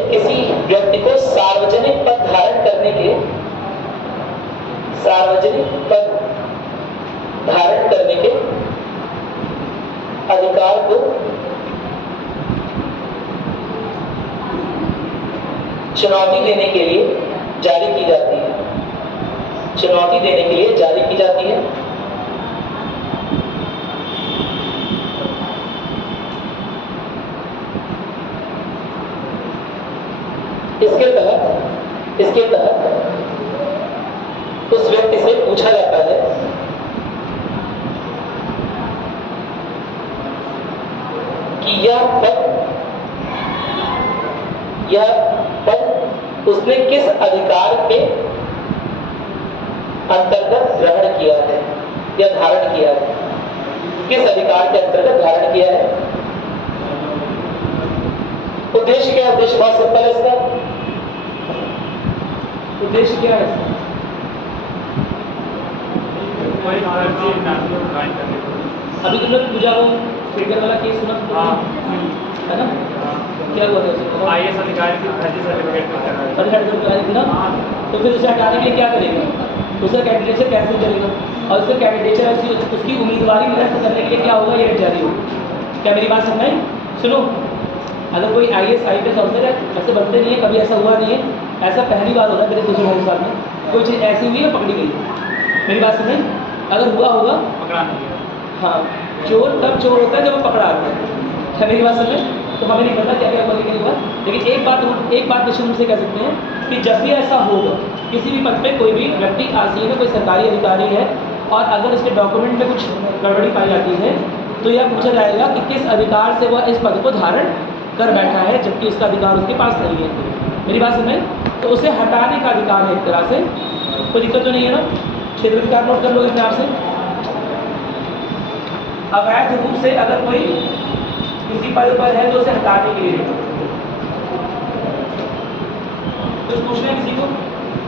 किसी व्यक्ति को सार्वजनिक पद धारण करने के अधिकार को चुनौती देने के लिए जारी की जाती है। इसके तहत उस व्यक्ति से पूछा जाता है कि यह पद उसने किस अधिकार के अंतर्गत ग्रहण किया है या धारण किया है। किस अधिकार के अंतर्गत धारण किया है। उद्देश्य क्या है? उद्देश्य बहुत सिंपल है। इसका उद्देश्य क्या है? अभी तुमने पूजा को फिगर वाला केस सुना है ना? क्या हुआ था? आईएएस अधिकारी की फर्जी सर्टिफिकेट ना, तो फिर उसे हटाने के लिए क्या करेगा? उसका कैंडिडेचर कैंसिल करेगा और उसका कैंडिडेचर उसकी उम्मीदवारी निरस्त करने के लिए क्या होगा? ये जारी होगा। क्या मेरी बात समझ? सुनो, अगर कोई आईएएस आईपीएस ऑफिसर है, ऐसे बनते नहीं है, कभी ऐसा हुआ नहीं है, ऐसा पहली बार होता है मेरे 200 साल में कोई चीज़ ऐसी हुई है पकड़ी गई। मेरी बात समझ? अगर हुआ होगा पकड़ा नहीं गया। हाँ, चोर तब चोर होता है जब वो पकड़ा आता है। क्या मेरी बात समझ? तो हमें नहीं पता क्या क्या पकड़ी गई हुआ, लेकिन एक बात निश्चित रूप से कह सकते हैं कि जब भी ऐसा होगा, किसी भी पद पे कोई भी व्यक्ति आसीन है, कोई सरकारी अधिकारी है, और अगर उसके डॉक्यूमेंट में कुछ गड़बड़ी पाई जाती है, तो यह पूछा जाएगा कि किस अधिकार से वह इस पद को धारण कर बैठा है, जबकि उसका अधिकार उसके पास नहीं है। मेरी बात समझ? तो उसे हटाने का अधिकार है एक तरह से। कोई दिक्कत तो नहीं है ना? क्षेत्र अधिकार नोट कर लो अपने आप से। अवैध रूप से अगर कोई किसी पद पर है तो उसे हटाने के लिए कुछ पूछना है किसी को?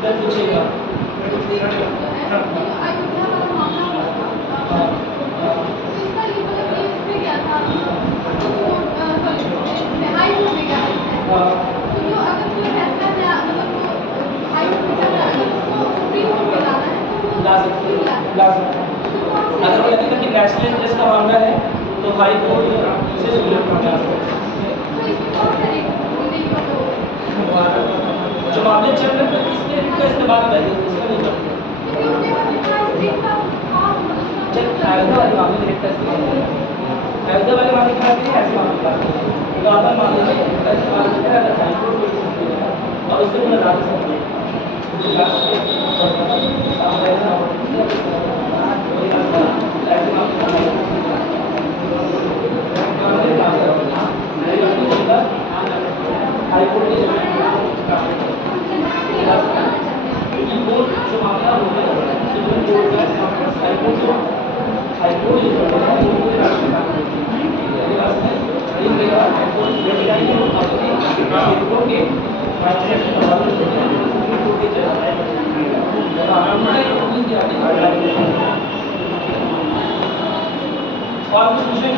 जब पूछेगा अगर वो लगेगा कि नेशनल इंटरेस्ट का मामला है तो हाई कोर्ट से सुप्रीम कोर्ट जा सकते हैं। जो मामले चल रहे हैं इसके का इस्तेमाल करेंगे, इसका नहीं करते। अयोध्या वाले मामले में अयोध्या वाले मामले की बात करें, ऐसे मामले की बात करें, नॉर्मल मामले में ऐसे मामले में हाई कोर्ट और उससे मुझे लगा सकते हैं। और कुछ पूछने